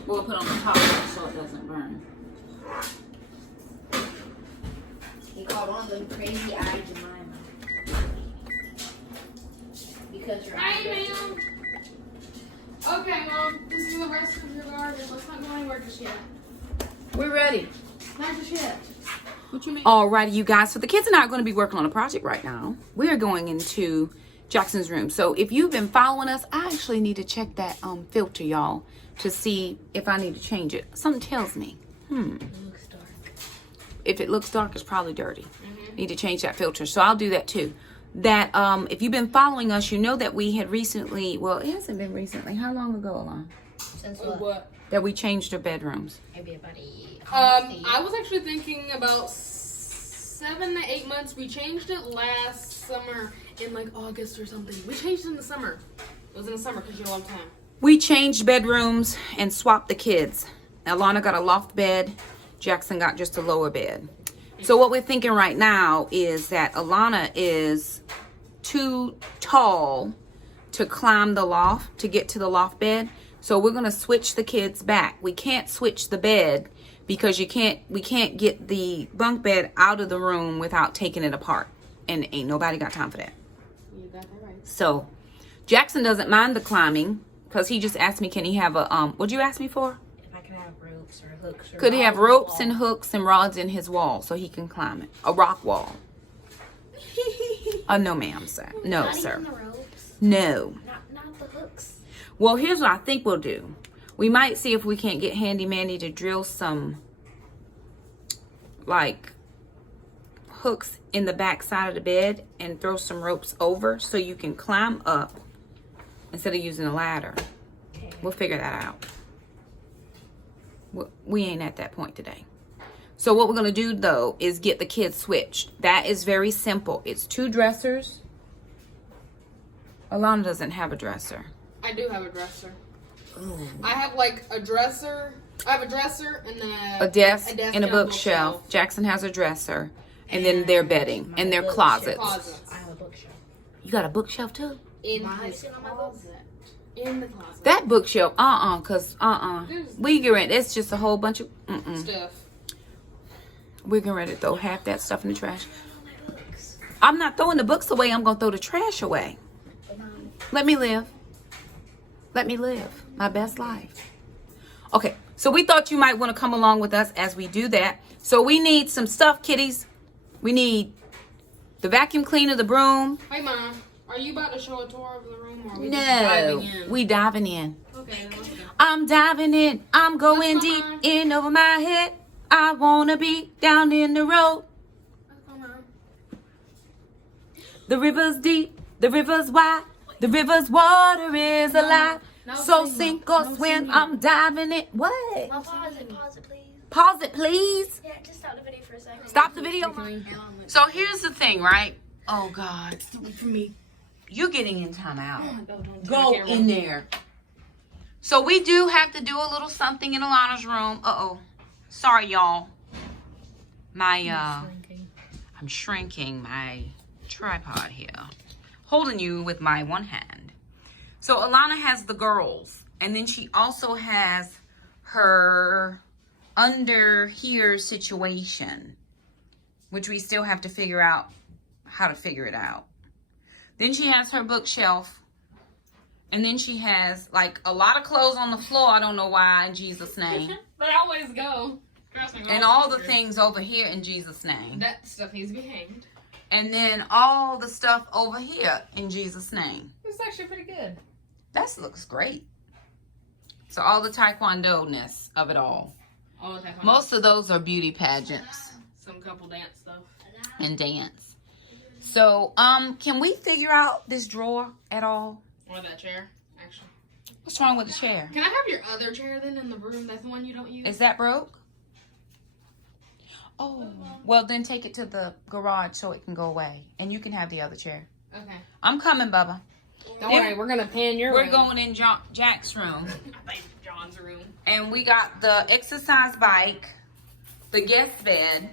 We'll put on the top so it doesn't burn. He called one of them crazy eyed Jemima. Because you're Hi, ma'am. Okay, Mom. This is the rest of your garden. Let's not go anywhere just yet. We're ready. Not just yet. What you mean? Alrighty, you guys. So the kids and I are going to be working on a project right now. We are going into Jackson's room. So if you've been following us, I actually need to check that filter, y'all, to see if I need to change it. Something tells me. It looks dark. If it looks dark, it's probably dirty. Need to change that filter. So I'll do that too. That if you've been following us, you know that we had recently, well, it hasn't been recently. How long ago, Alon? Since What? That we changed our bedrooms. Maybe about a year. I was actually thinking about 7 to 8 months. We changed it last summer in like August or something. We changed it in the summer. It was in the summer because you had a long time. We changed bedrooms and swapped the kids. Alana got a loft bed. Jackson got just a lower bed. So what we're thinking right now is that Alana is too tall to climb the loft, to get to the loft bed. So we're going to switch the kids back. We can't switch the bed because we can't get the bunk bed out of the room without taking it apart. And ain't nobody got time for that. You got that right. So Jackson doesn't mind the climbing because he just asked me, can he have a, what'd you ask me for? If I could have ropes or hooks or Could he have ropes and hooks and rods in his wall so he can climb it? A rock wall. No, ma'am, sir. No, Not sir. even the ropes. No. Not the hooks. Well, here's what I think we'll do. We might see if we can't get Handy Mandy to drill some, like, hooks in the back side of the bed and throw some ropes over so you can climb up instead of using a ladder. Okay. We'll figure that out. We ain't at that point today. So what we're going to do, though, is get the kids switched. That is very simple. It's 2 dressers. Alana doesn't have a dresser. I do have a dresser. I have like a dresser. I have a dresser and then A desk and a bookshelf. Jackson has a dresser. And then their bedding and their closets. Closets. I have a bookshelf. You got a bookshelf, too? In Mine his is in my books. closet. In the closet. That bookshelf, we get ready. It's just a whole bunch of, Stuff. We're getting ready to throw half that stuff in the trash. I'm not throwing the books away. I'm going to throw the trash away. Let me live. Let me live my best life. Okay, so we thought you might want to come along with us as we do that. So we need some stuff, kiddies. We need the vacuum cleaner, the broom. Hey, Mom. Are you about to show a tour of the room or are we No, just diving in? we diving in. Okay, let's go. I'm diving in. I'm going Let's go, deep Mom. in over my head. I want to be down in the road. Let's go, Mom. The river's deep. The river's wide. The river's water is alive. No So singing. sink or No swim. singing. I'm diving in. What? Pause it, please. Pause it, please. Yeah, just stop the video for a second. Stop the video. So here's the thing, right? Oh, God. For me. You're getting in timeout. Don't Go turn the in there. So we do have to do a little something in Alana's room. Uh-oh. Sorry, y'all. My, I I'm shrinking my tripod here, holding you with my one hand. So Alana has the girls, and then she also has her under here situation, which we still have to figure out how to figure it out. Then she has her bookshelf, and then she has like a lot of clothes on the floor. I don't know why, in Jesus' name. They always go. Trust me, And all the things over here in Jesus' name. That stuff needs to be hanged. And then all the stuff over here in Jesus' name. It's actually pretty good. That looks great. So all the taekwondo-ness of it all. Oh, that's Most of those are beauty pageants some couple dance stuff. and dance. So, can we figure out this drawer at all? Or that chair, actually. What's wrong with the chair? Can I have your other chair then in the room? That's the one you don't use? Is that broke? Oh, well then take it to the garage so it can go away. And you can have the other chair. Okay. I'm coming, Bubba. Don't worry, we're going to pan your We're room. going in Jack's room. I think John's room. And we got the exercise bike, the guest bed,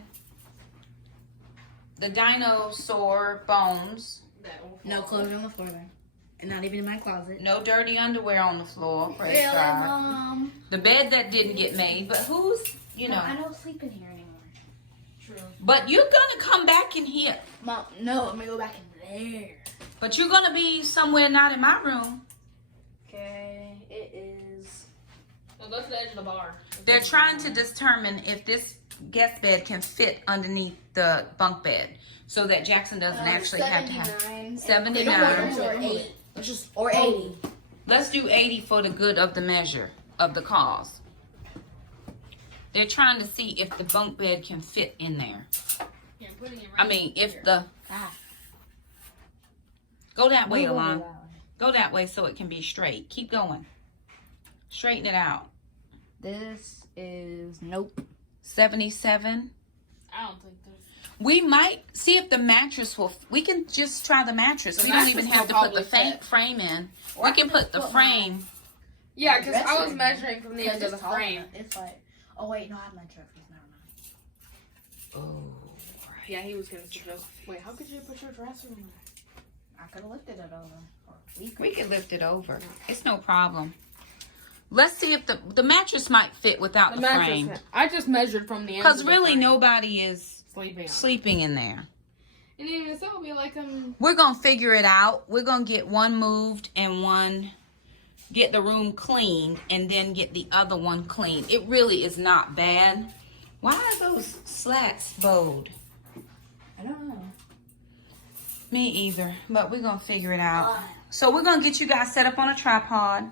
the dinosaur bones, That will No fall. clothes on the floor there. And not even in my closet. no dirty underwear on the floor. Praise Really, God. Mom? The bed that didn't get made, but who's, you know. No, I don't sleep in here anymore. True. But you're gonna come back in here. Mom, no, I'm gonna go back in there. But you're gonna be somewhere not in my room. Okay, it is. Well, go to the edge of the bar. They're trying to determine if this guest bed can fit underneath the bunk bed, so that Jackson doesn't actually have to have 79. Or 8. Or 80. Let's do 80 for the good of the measure of the cause. They're trying to see if the bunk bed can fit in there. Yeah, I'm putting it right I mean, if here. the... Ah. Go that way, Move over Alon. that way. Go that way so it can be straight. Keep going. Straighten it out. This is nope. 77. I don't think there's... We might see if the mattress will... We can just try the mattress. The We don't mattress even have will to put the probably fit. frame in. Or We I can can put the put frame... Yeah, because I was Dresser. measuring from the end of the It's tall frame. enough. It's like, oh wait, no, I have my trophies. Never mind. Oh. Yeah, he was going to suggest... Wait, how could you put your dresser in there? I could have lifted it over. Or We can lift it over. It's no problem. Let's see if the mattress might fit without the, frame. I just measured from the end. Because of the really frame. nobody is Sleeping. sleeping in there. And even so, it'll be like We're going to figure it out. We're going to get one moved and one, get the room cleaned, and then get the other one cleaned. It really is not bad. Why are those slats bowed? I don't know. Me either, but we're going to figure it out. So we're going to get you guys set up on a tripod.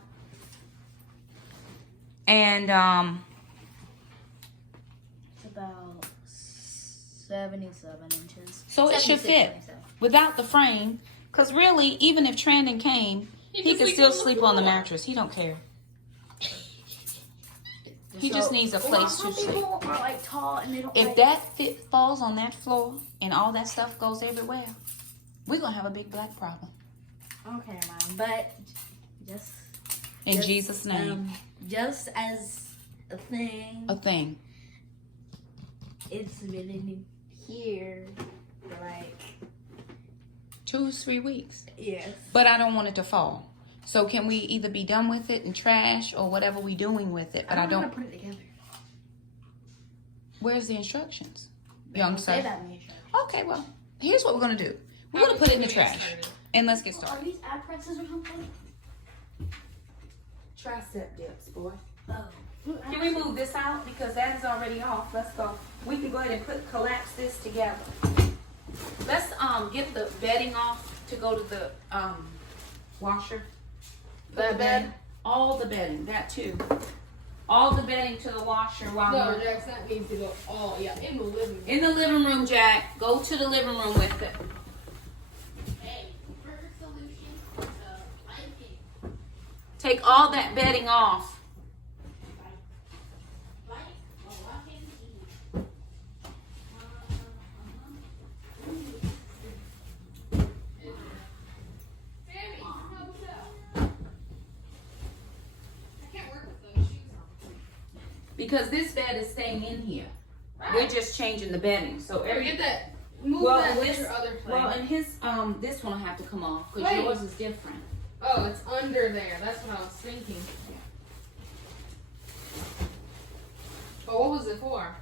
And, It's about 77 inches. so it should 76, fit 77. without the frame. Because really, even if Trandon came, he could still sleep on the mattress. He don't care. He just needs a place to Some sleep. people are like tall and they don't If like that falls on that floor and all that stuff goes everywhere, we're going to have a big black problem. Okay, Mom, but just In Jesus' name. Just as a thing, A thing. it's been in here for like 2-3 weeks. yes. But I don't want it to fall. So can we either be done with it and trash or whatever we doing with it? But I know how don't. to put it together. Where's the instructions? They Young don't say sir. that in the instructions. Okay, well, here's what we're going to do. We're going to put it in the trash. And let's get Are started. these ad presses or something? Tricep dips, boy. Oh. Can we move this out? Because that is already off. Let's go. We can go ahead and collapse this together. Let's get the bedding off to go to the washer. That bed? All the bedding, that too. All the bedding to the washer while No, we're Jackson, that needs to go all, yeah, in the living room. in the living room, Jack. Go to the living room with it. Hey, perfect solution. Take all that bedding off. Because this bed is staying in here. We're just changing the bedding. So Get that Move Well, that this- to your other plate. Well, and his this one will have to come off because Wait. yours is different. Oh, it's under there. That's what I was thinking. But what was it for?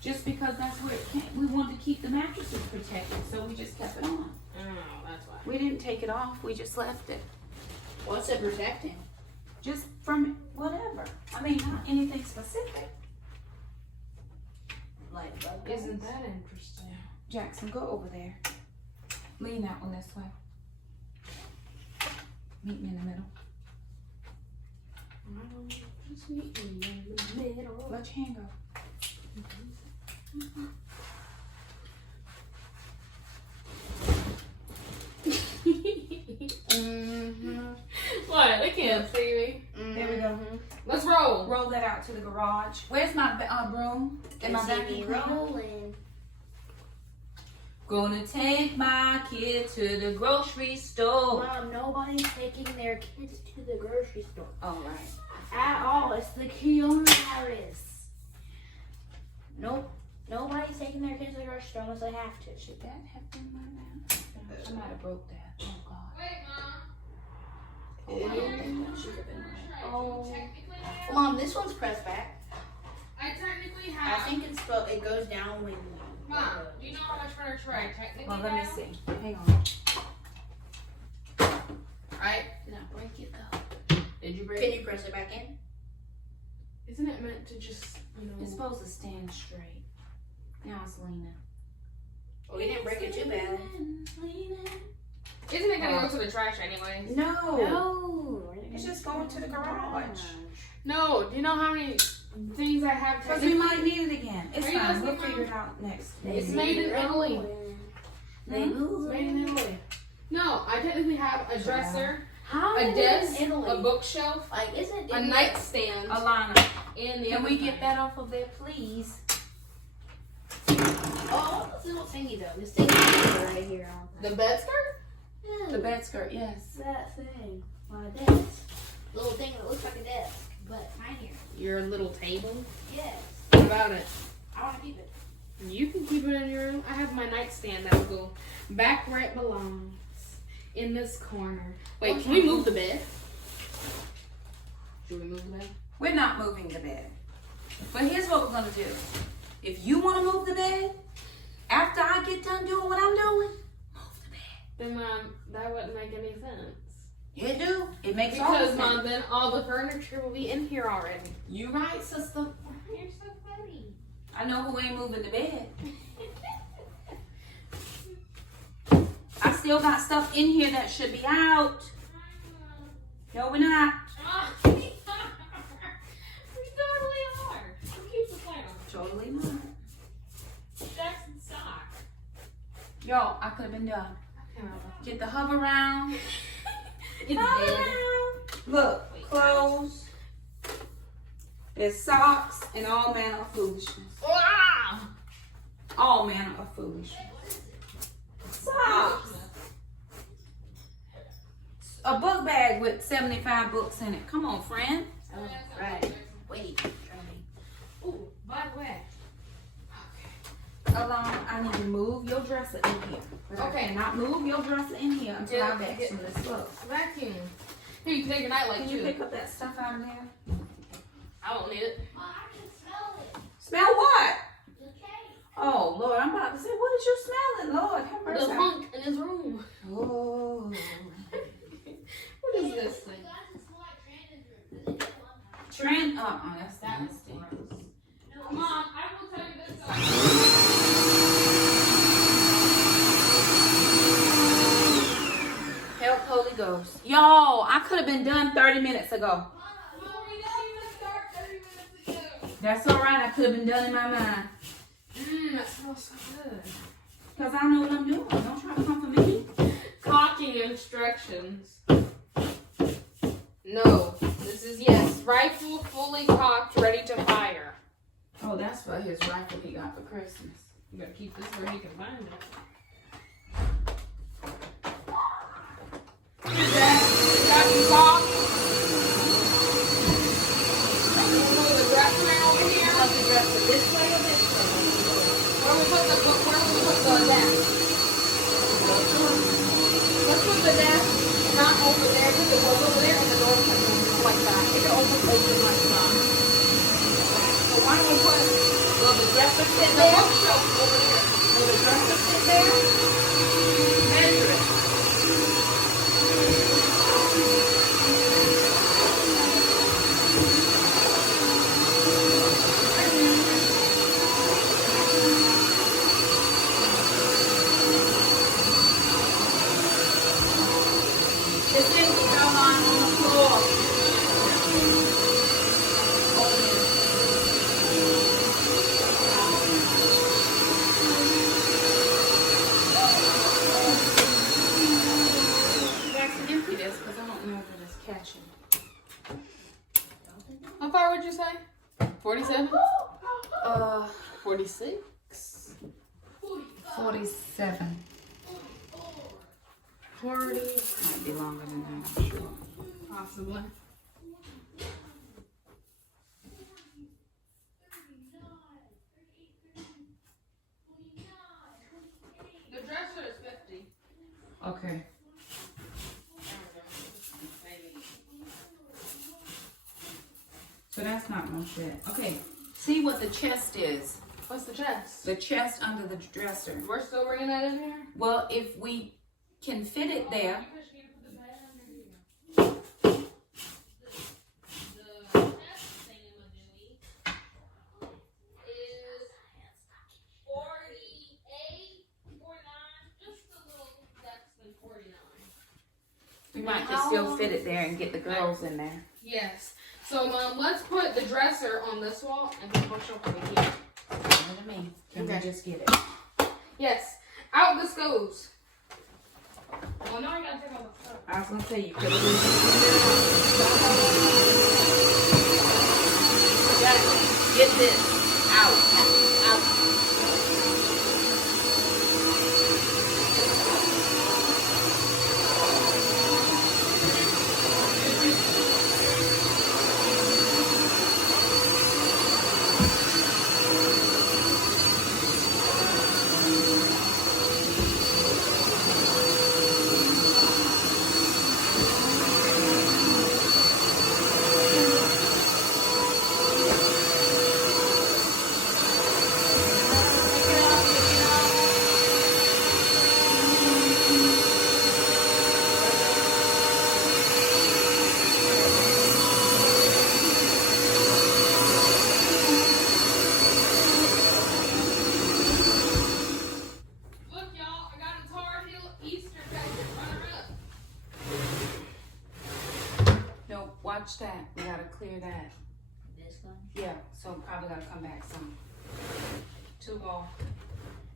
Just because that's where it came. We wanted to keep the mattresses protected, so we just kept it on. Oh, that's why. We didn't take it off. We just left it. What's it protecting? Just from whatever. I mean, not anything specific. Like bug Isn't bites? that interesting? Jackson, go over there. Lean that one this way. Meet me in the middle. Just meet me in the middle. Let your hand go. What? They can't see me. There we go. Let's roll. Roll that out to the garage. Where's my broom? And my vacuum cleaner? rolling. Gonna take my kid to the grocery store. Mom, nobody's taking their kids to the grocery store. All right. At all. It's the coronavirus. Nope. Nobody's taking their kids to the grocery store unless they have to. Should that have been my man? I might have broke that. Oh God. Wait, Mom. Oh, I don't think that should have been right. Oh. Mom, this one's pressed back. I technically I have. think it goes down when. Mom, do you know how much furniture I technically Well, let me have? see. Hang on. Right? Did I break it though? Did you break Can it? you press it back in? Isn't it meant to just, you know? It's supposed to stand straight. Now it's leaning. Oh, you didn't break it too bad. Isn't it gonna go to the trash anyway? No. No. It's just going to the garage. No. Do you know how many things I have? Because we might need it again. It's Are you fine. We'll listening, figure it out next. It's made in Italy. They It's move. made in Italy. No, I technically have a dresser, How a is it desk, in Italy? a bookshelf, Like, isn't a it nightstand, Alana, and the can other we get thing. that off of there, please? Oh, this little thingy though. This thingy right here. The bed skirt? The bed skirt, yes. That thing. My desk. Little thing that looks like a desk, but tinier. Your little table? Yes. What about it? I want to keep it. You can keep it in your room. I have my nightstand that will go back where it belongs. In this corner. Wait, can we move the bed? Should we move the bed? We're not moving the bed. But here's what we're going to do. If you want to move the bed, after I get done doing what I'm doing, move the bed. Then, Mom, that wouldn't make any sense. You do. It makes all the Because, sense. Mom, then all the furniture will be in here already. You right, sister. You're so funny. I know who ain't moving the bed. I still got stuff in here that should be out. No, we're not. We totally are. Who keeps the flannel? Totally not. Jackson's sock. Yo, I could have been done. Get the hub around. It's Hub dead. around. Look, clothes. There's socks and all manner of foolishness. Wow. All manner of foolishness. Socks. A book bag with 75 books in it. Come on, friend. Oh, right. Wait. Ooh, by the way. Alone, I need to move your dresser in here. But I Okay. cannot move your dresser in here until Yeah, I vacuum this. Look. Vacuum. Here, you can take your nightlight Can you too. pick up that stuff out of there? I won't need it. Mom, I can smell it. Smell what? The cake. Oh, Lord, I'm about to say, what is you smelling? Lord, have The mercy. funk in his room. Oh. What is this thing? Trent, that's That was nasty. Mom, I will tell you this. Help, Holy Ghost. Y'all, I could have been done 30 minutes ago. That's all right. I could have been done in my mind. That smells so good. Because I know what I'm doing. Don't try to come for me. Cocking instructions. No. This is yes. Rifle fully cocked, ready to fire. Oh, that's for his rifle he got for Christmas. You gotta keep this where he can find it. Got some socks. Move the dresser over here. Put the dresser this way or this way? Or Where we put the desk? Let's put the desk not over there because it was over there and the door can open like that. It can open like that. So why don't we put the dresser sit there? The bookshelf over there. Will the dresser sit there? Measure it. It's empty, Caroline, on the floor. Empty this because I don't know if it is catching. How far would you say? 47? 46? 47. 40? Might be longer than that, I'm sure. Possibly. The dresser is 50. Okay. So that's not no shit. Okay. See what the chest is. What's the chest? The chest under the dresser. We're still bringing that in here? Well, if we can fit it there. We might just still fit it there and get the girls in there. Yes. So, Mom, let's put the dresser on this wall and the bookshelf over here. What do you mean? Can we just get it? Yes. Out this goes. Well, now I gotta take all the stuff. I was gonna say you could get this out. Out. Watch that. We gotta clear that. This one? Yeah, so probably gotta come back some. To the wall.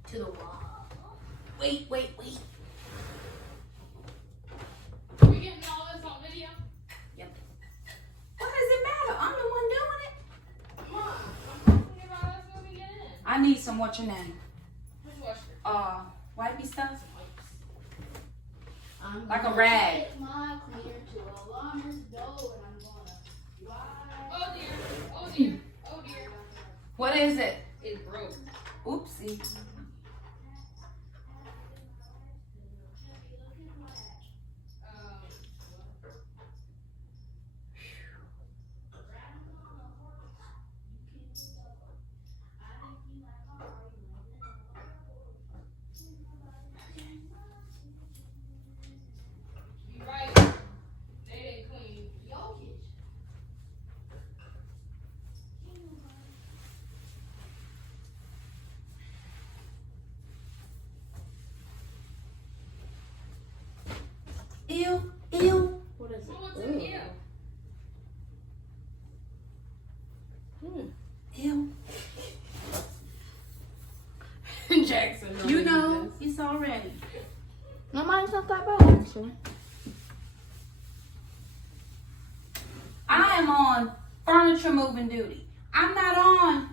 To the wall. Wait. We getting all this on video? Yep. What does it matter? I'm the one doing it. Come on. I'm talking about us when we get in. I need some what's your name? What's your Wipey stuff? I'm Like a gonna rag. take my cleaner to a laundry's door and I'm gonna wipe. Oh dear. Oh dear. Oh dear. What is it? It broke. Oopsie. You're right. They didn't clean your kitchen. Ew. What is it? What's in here? Ew. Jackson. You know, it's already. No, mine's not that bad actually. I am on furniture moving duty. I'm not on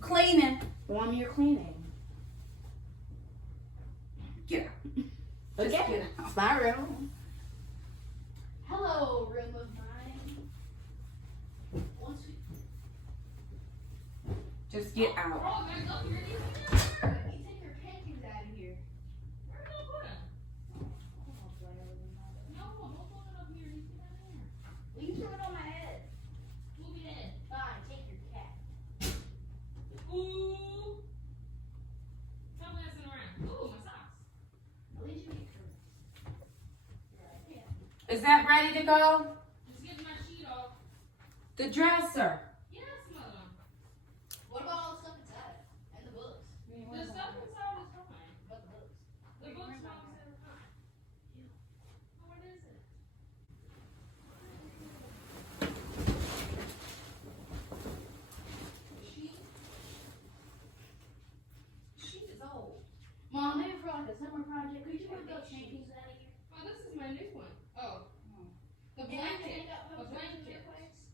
cleaning. Well, you're cleaning. Get out. Okay. Just get out. It's my room. Hello, room of mine. Just get out. Oh, there's up here. that ready to go? Just getting my sheet off. The dresser. Yes, Mother. What about all the stuff inside? And the books? The stuff inside is fine. What about the books? The books Mom said are fine. Oh, what is it? Sheet is old. Mom, maybe for like a summer project, could you put those changes out of here? Oh, this is my new one. Oh. The blanket. A blanket.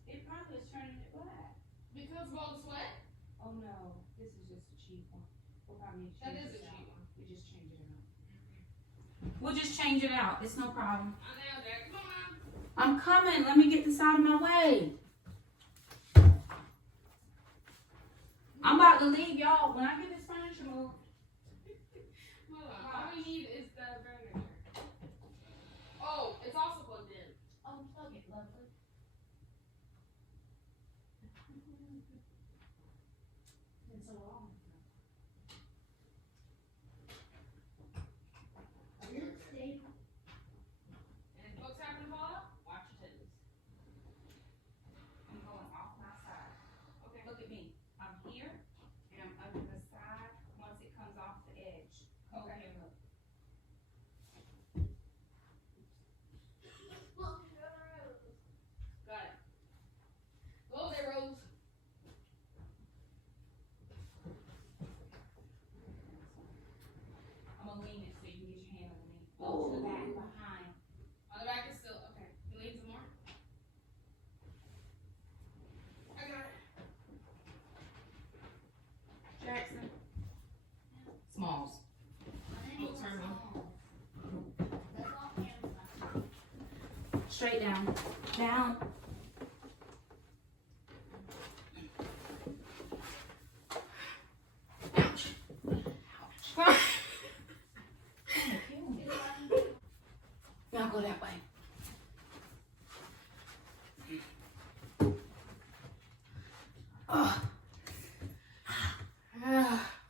It probably is turning it black. Because of all the sweat? Oh no, this is just a cheap one. We'll probably need to That change is a this cheap out. one. We just change it out. We'll just change it out. It's no problem. I know, Jack. Come on, Mom. I'm coming. Let me get this out of my way. I'm about to leave, y'all. When I get this furniture moved. Hold on. All we need is the burner. Oh, it's also plugged in. Oh, plug it, lovely. It's so long. It's stable. And if books happen to fall out, watch your toes. I'm going off my side. Okay. Look at me. I'm here and I'm under the side once it comes off the edge. Okay, look. Got it. Go there, Rose. I'm gonna lean it so you can get your hand underneath. Oh, to the back behind. On the back is still okay. You need some more? I got it. Jackson. Smalls. Oh, sorry, Mom. That's all Amazon. Straight down. Down. Ouch. Ouch. Now go that way.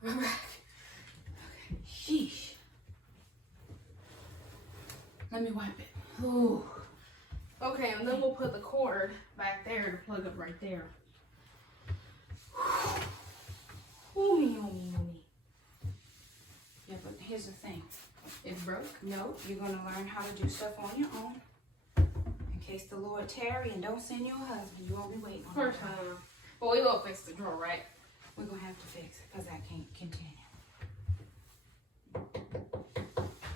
We're back. Sheesh. Let me wipe it. Ooh. Okay, and then we'll put the cord back there to plug up right there. Ooh, yeah, but here's the thing. It's broke. No, you're gonna learn how to do stuff on your own. In case the Lord tarry and don't send your husband, you won't be waiting on First him. time. But we will fix the drawer, right? We're gonna have to fix it because I can't continue.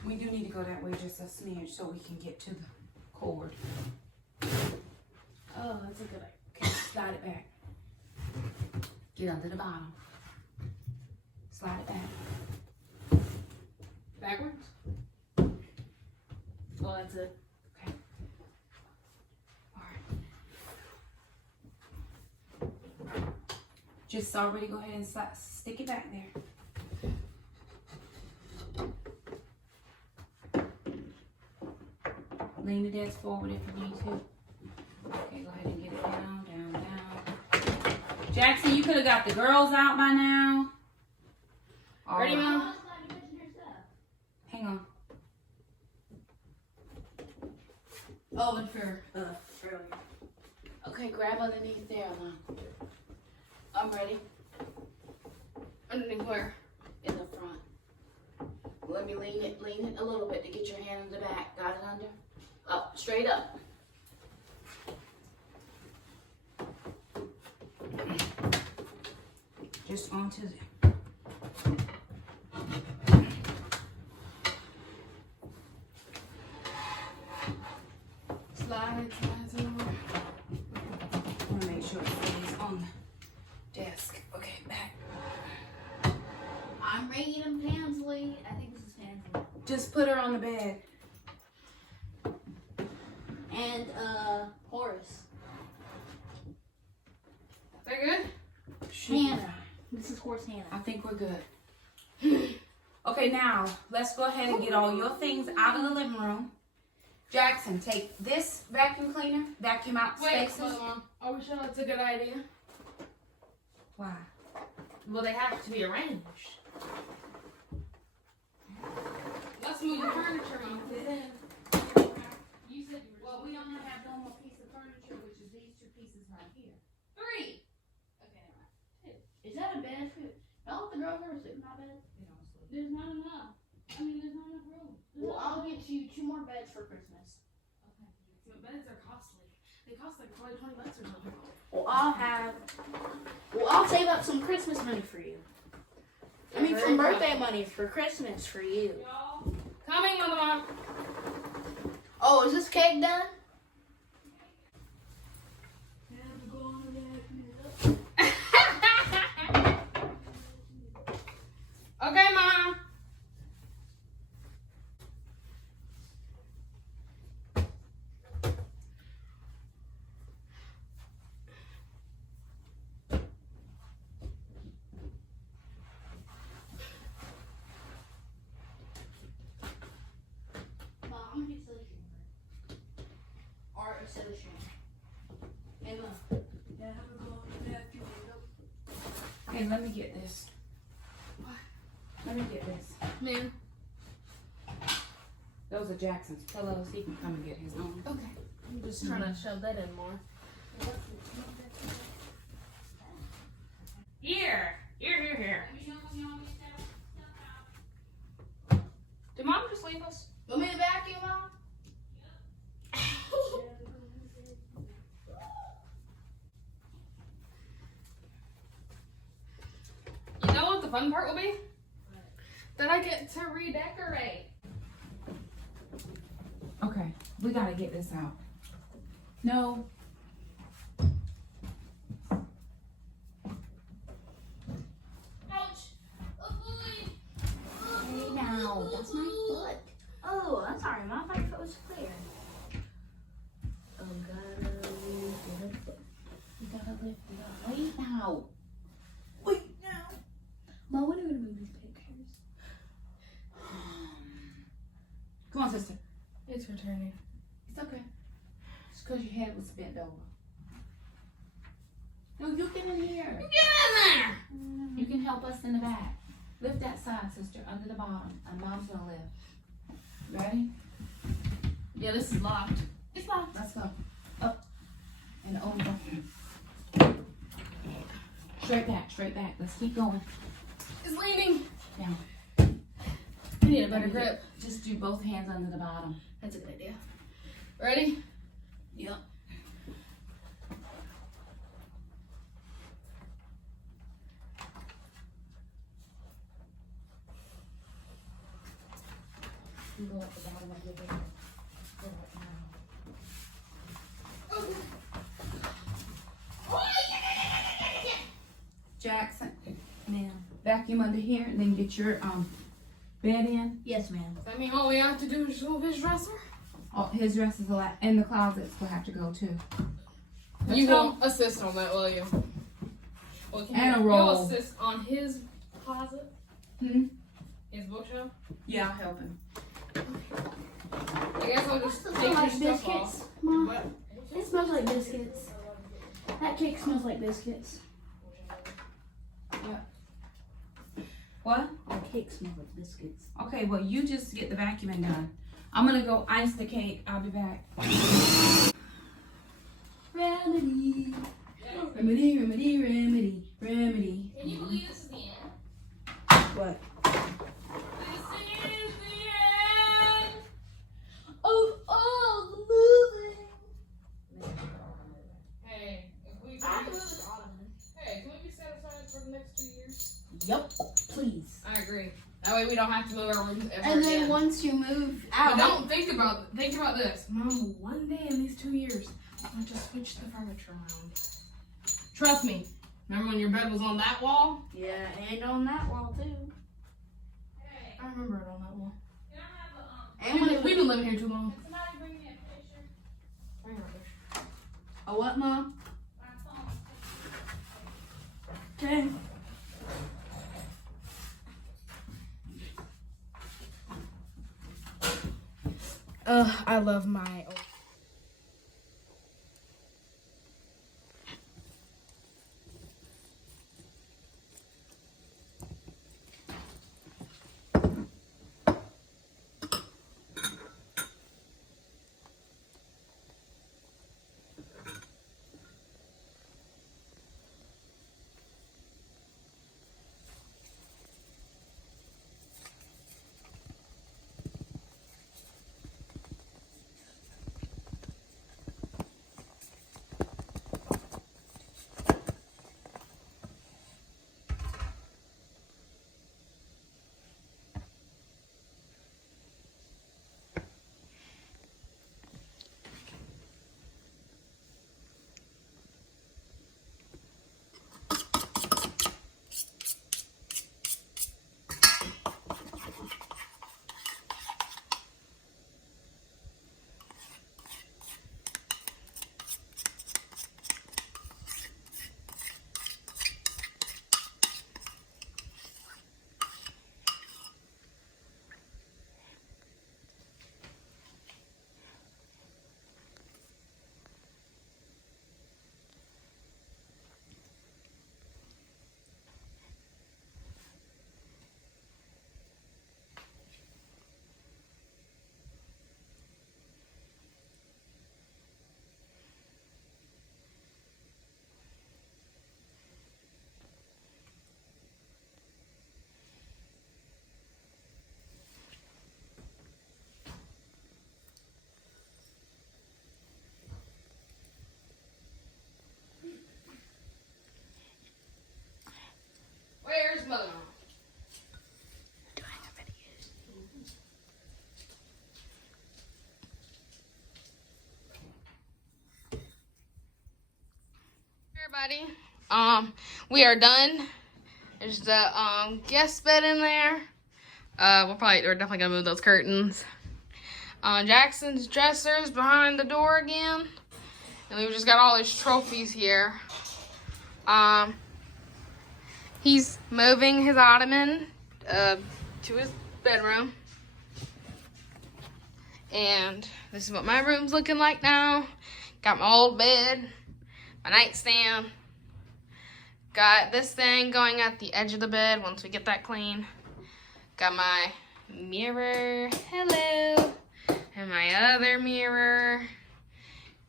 We do need to go that way just a smidge so we can get to the cord. Oh, that's a good idea. Okay, slide it back. Get under the bottom. Slide it back. Backwards? Oh, that's it. Okay. All right. Just already go ahead and stick it back there. Lean the desk forward if you need to. Okay, go ahead and get it down, down, down. Jackson, you could have got the girls out by now. All Ready, right. Mom? Hang on. Oh, and for Earlier. Okay, grab underneath there, Mom. I'm ready. underneath where? In the front. Let me lean it a little bit to get your hand in the back. Got it under? Up, straight up. Just onto the... Slide over. I want to make sure it stays on the desk. Okay, back. I'm rating Pansley. I think this is Pansley. Just put her on the bed. And Horace. Is that good? Hannah. This is Horace Hannah. I think we're good. Okay, now let's go ahead and get all your things out of the living room. Jackson, take this vacuum cleaner, vacuum out Wait, spaces. hold on, Mom. Are we sure that's a good idea? Why? Well, they have to be arranged. Let's move the furniture, Mom. You said you were. Well, a bed. Don't the girls ever sleep in that bed? There's not enough. I mean, there's not enough room. Well, I'll get you 2 more beds for Christmas. Okay. But beds are costly. They cost like probably $20 or something. Well, I'll save up some Christmas money for you. I mean, some birthday money for Christmas for you. Y'all. Coming, Mother Mom. Oh, is this cake done? Okay, Mom. Mom, I'm gonna get soda stream. Or a soda stream. Hey, Mom. Hey, let me get this. Let me get this. Man. Those are Jackson's pillows. He can come and get his own. Okay. I'm just trying to shove that in more. Here. Here. Did Mom just leave us? Want me to vacuum, Mom? You know what the fun part will be? That I get to redecorate. Okay, we gotta get this out. No. Ouch! Oh boy! Hey now, that's my foot. Oh, I'm sorry, Mom. I thought your foot was clear. Oh, gotta lift it up. You gotta lift it up. Wait now. Wait now. Mom, when are we gonna move these pictures? Come on, sister. It's returning. It's okay. It's because your head was bent over. No, you get in here. Get in there! You can help us in the back. Lift that side, sister, under the bottom. And Mom's gonna lift. Ready? Yeah, this is locked. It's locked. Let's go. Up and over. Straight back. Let's keep going. It's leaning. Down. I need a better grip. Just do both hands under the bottom. That's a good idea. Ready? Yep. You go at the bottom of your head. Go right now. Jackson, Ma'am. vacuum under here and then get your bed in. Yes, ma'am. Does that mean all we have to do is move his dresser? Oh, his dress is and the closets will have to go too. Let's You go. won't assist on that, will you? Well, can And a you'll roll. assist on his closet? His bookshelf? Yeah, I'll help him. I guess I'll just Does it take smell your like stuff biscuits, off. Mom? What? It smells like biscuits. That cake smells like biscuits. What? That cake smells like biscuits. Okay, well, you just get the vacuuming done. I'm gonna go ice the cake. I'll be back. Remedy. Remedy. Can you believe this is the end? What? This is the end! Of all the moving. Hey, if we I can move it all of them. hey, can we be set aside for the next 2 years? Yup, please. I agree. That way we don't have to move our rooms ever And then again. once you move But out, don't think about this. Mom, one day in these 2 years, I'll just switch the furniture around. Trust me. Remember when your bed was on that wall? yeah, and on that wall too. I remember it on that wall. And when We've been living here too long. Somebody bring me a picture. Bring her a picture. a what, Mom? My phone. Okay. I love my old. everybody. We are done. There's the guest bed in there. We're definitely gonna move those curtains. Jackson's dresser's behind the door again. And we've just got all his trophies here. He's moving his ottoman to his bedroom. And this is what my room's looking like now. Got my old bed, my nightstand. Got this thing going at the edge of the bed once we get that clean. Got my mirror, hello, and my other mirror,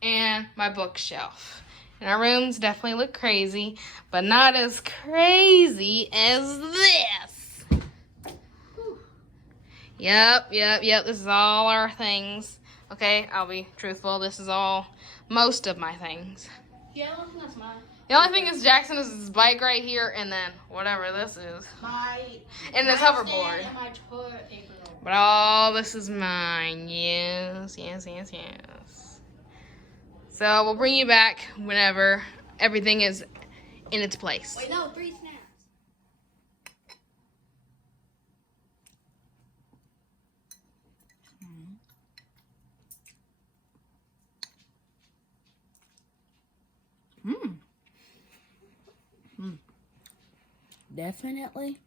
and my bookshelf. And our rooms definitely look crazy, but not as crazy as this. Yep, this is all our things. Okay, I'll be truthful, this is all, most of my things. Yeah, I think that's mine. The only thing is Jackson is his bike right here, and then whatever this is. And this hoverboard. And my toilet paper. But all this is mine. Yes. So we'll bring you back whenever everything is in its place. Wait, no, 3 snaps. Definitely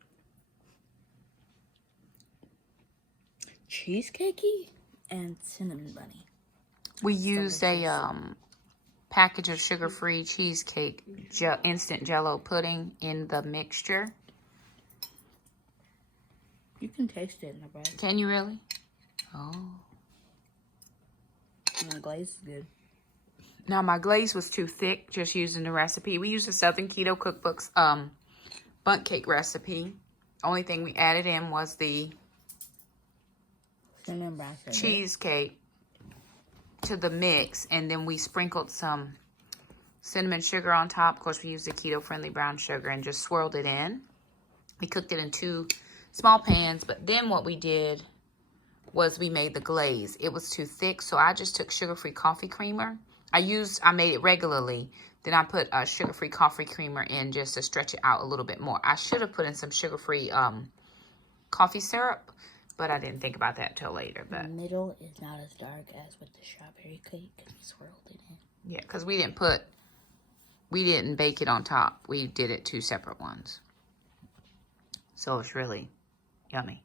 cheesecakey and cinnamon bunny. We used a package of sugar-free cheesecake instant Jell-O pudding in the mixture. You can taste it in the bread. Can you really? Oh. And the glaze is good. Now my glaze was too thick just using the recipe. We used the Southern Keto Cookbook's bundt cake recipe. Only thing we added in was the Cinnamon brown sugar. cheesecake to the mix, and then we sprinkled some cinnamon sugar on top. Of course, we used the keto-friendly brown sugar and just swirled it in. We cooked it in 2 small pans, but then what we did was we made the glaze. It was too thick, so I just took sugar-free coffee creamer. I made it regularly. Then I put a sugar-free coffee creamer in just to stretch it out a little bit more. I should have put in some sugar-free coffee syrup, but I didn't think about that till later. But the middle is not as dark as with the strawberry cake because we swirled it in. yeah, because we didn't bake it on top. We did it 2 separate ones. So it's really yummy.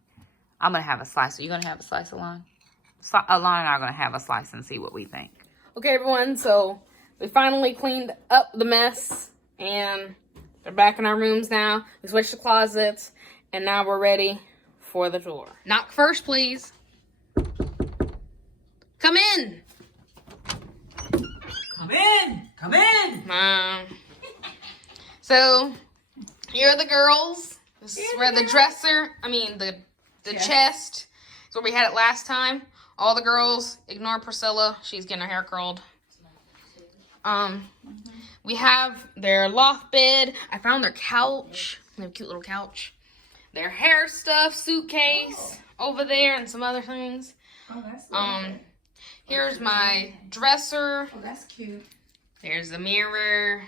I'm going to have a slice. Are you going to have a slice, Alon? Alon and I are going to have a slice and see what we think. Okay, everyone, so we finally cleaned up the mess, and they're back in our rooms now. We switched the closets, and now we're ready for the tour. Knock first, please. Come in. Come in. Come in. Mom. So, here are the girls. This is where the the chest is where we had it last time. All the girls, ignore Priscilla. She's getting her hair curled. We have their loft bed. I found their couch. They have a cute little couch. Their hair stuff, suitcase over there, and some other things. Oh, that's lovely. Here's my dresser. Oh, that's cute. There's the mirror.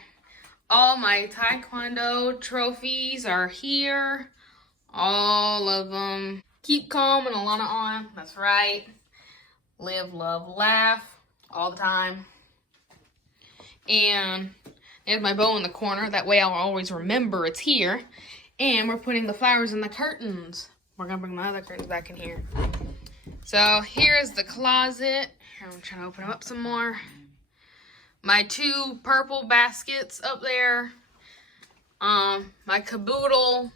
All my Taekwondo trophies are here. All of them. Keep calm and Alana on. That's right. Live, love, laugh all the time. And there's my bow in the corner. That way I'll always remember it's here. And we're putting the flowers in the curtains. We're going to bring my other curtains back in here. So here's the closet. Here, I'm trying to open them up some more. My 2 purple baskets up there. My caboodle.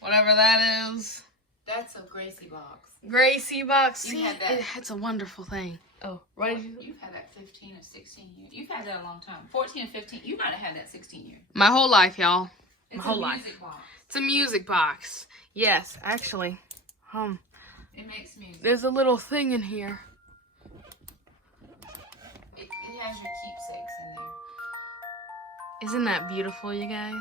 Whatever that is. That's a Gracie box. Gracie box. You See, had that. It's a wonderful thing. Oh, what did you? You've had that 15 or 16 years. You've had that a long time. 14 or 15. You might have had that 16 years. My whole life, y'all. It's My whole a life. music box. It's a music box. Yes, actually. It makes music. There's a little thing in here. It has your keepsakes in there. Isn't that beautiful, you guys?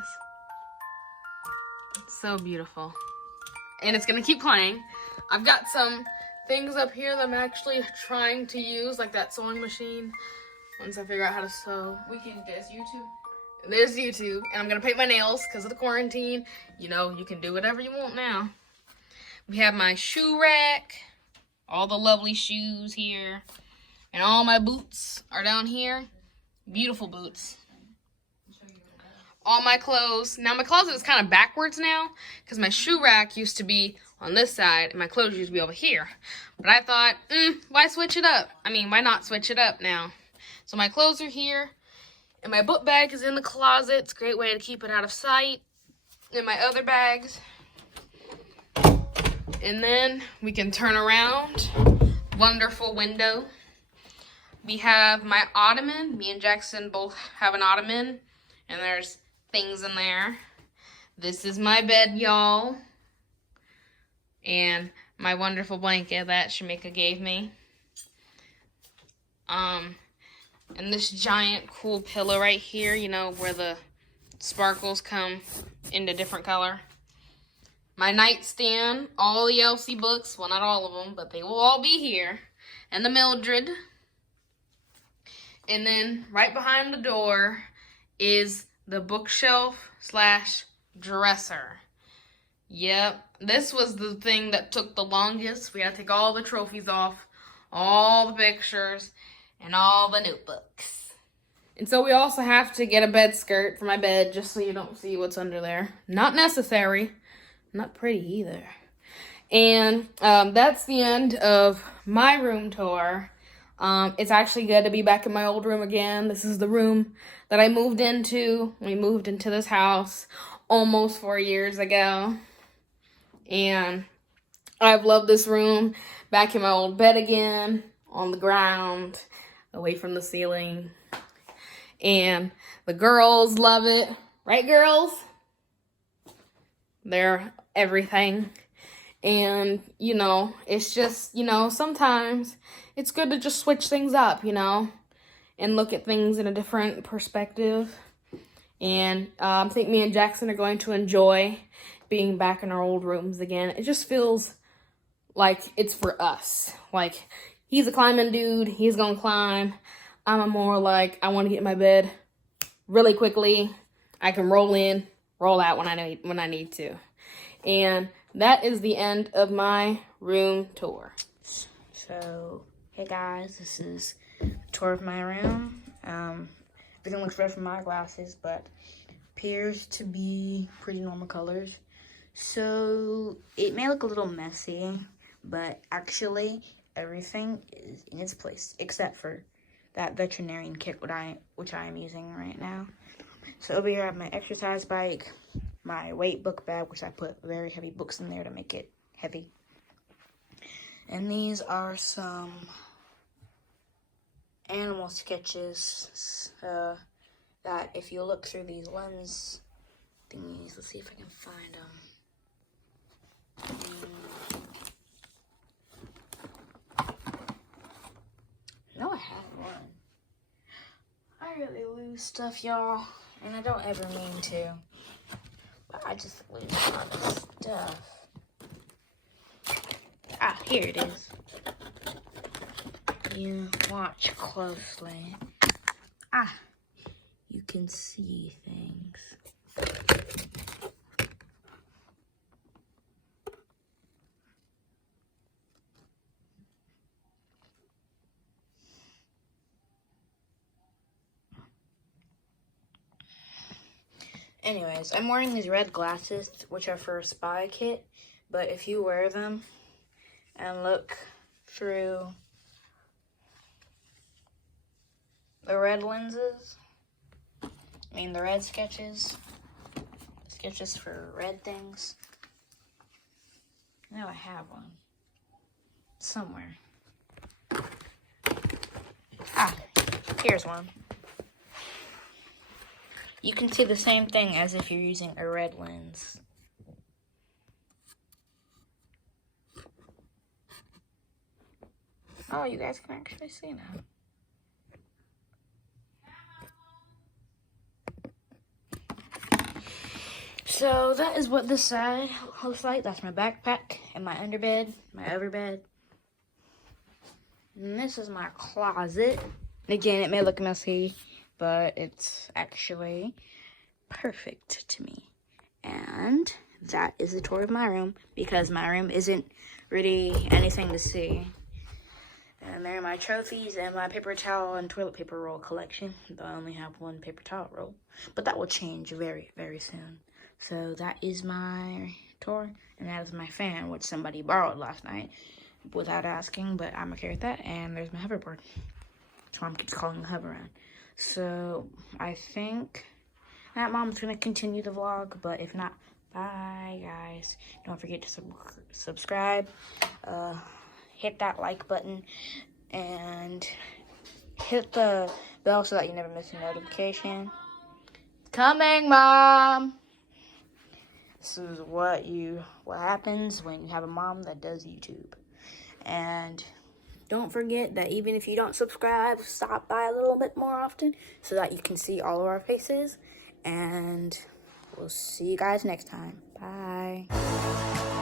It's so beautiful. And it's gonna keep playing. I've got some things up here that I'm actually trying to use, like that sewing machine. Once I figure out how to sew. There's YouTube. There's YouTube, and I'm gonna paint my nails because of the quarantine. You know, you can do whatever you want now. We have my shoe rack, all the lovely shoes here, and all my boots are down here. Beautiful boots. All my clothes. Now my closet is kind of backwards now because my shoe rack used to be on this side and my clothes used to be over here. But I thought, why switch it up? I mean, why not switch it up now? So my clothes are here and my book bag is in the closet. It's a great way to keep it out of sight. And my other bags. And then we can turn around. Wonderful window. We have my ottoman. Me and Jackson both have an ottoman. And there's things in there. This is my bed, y'all. And my wonderful blanket that Shakema gave me. And this giant cool pillow right here, you know, where the sparkles come into different color. My nightstand, all the Elsie books, well, not all of them, but they will all be here. And the Mildred. And then right behind the door is the bookshelf / dresser. Yep, this was the thing that took the longest. We had to take all the trophies off, all the pictures, and all the notebooks. And so we also have to get a bed skirt for my bed just so you don't see what's under there. Not necessary. Not pretty either. And that's the end of my room tour. It's actually good to be back in my old room again. This is the room that I moved into. We moved into this house almost 4 years ago. And I've loved this room. Back in my old bed again, on the ground, away from the ceiling. And the girls love it. Right, girls? They're everything. And, you know, it's just, you know, sometimes it's good to just switch things up, you know, and look at things in a different perspective. And I think me and Jackson are going to enjoy being back in our old rooms again. It just feels like it's for us. Like, he's a climbing dude. He's going to climb. I'm a more like, I want to get in my bed really quickly. I can roll in, roll out when I need to. And that is the end of my room tour. So, hey guys, this is a tour of my room. Everything looks red from my glasses, but appears to be pretty normal colors. So, it may look a little messy, but actually everything is in its place, except for that veterinarian kit which I am using right now. So over here I have my exercise bike, my weight book bag, which I put very heavy books in there to make it heavy. And these are some animal sketches that if you look through these lens thingies, let's see if I can find them. No, I have one. I really lose stuff, y'all, and I don't ever mean to, but I just lose a lot of stuff. Ah, here it is. You watch closely. Ah, you can see things. Anyways, I'm wearing these red glasses, which are for a spy kit, but if you wear them and look through the red lenses, the red sketches for red things. Now I have one somewhere. Ah, here's one. You can see the same thing as if you're using a red lens. Oh, you guys can actually see now. So that is what this side looks like. That's my backpack and my underbed, my overbed. And this is my closet. Again, it may look messy, but it's actually perfect to me. And that is the tour of my room, because my room isn't really anything to see. And there are my trophies and my paper towel and toilet paper roll collection. I only have one paper towel roll, but that will change very, very soon. So that is my tour, and that is my fan, which somebody borrowed last night without asking, but I'm okay with that. And there's my hoverboard. Mom keeps calling the hover around. So I think that Mom's gonna continue the vlog, but if not, bye guys. Don't forget to subscribe, hit that like button, and hit the bell so that you never miss a notification. Coming, Mom! This is what happens when you have a mom that does YouTube. And don't forget that even if you don't subscribe, stop by a little bit more often so that you can see all of our faces. And we'll see you guys next time. Bye.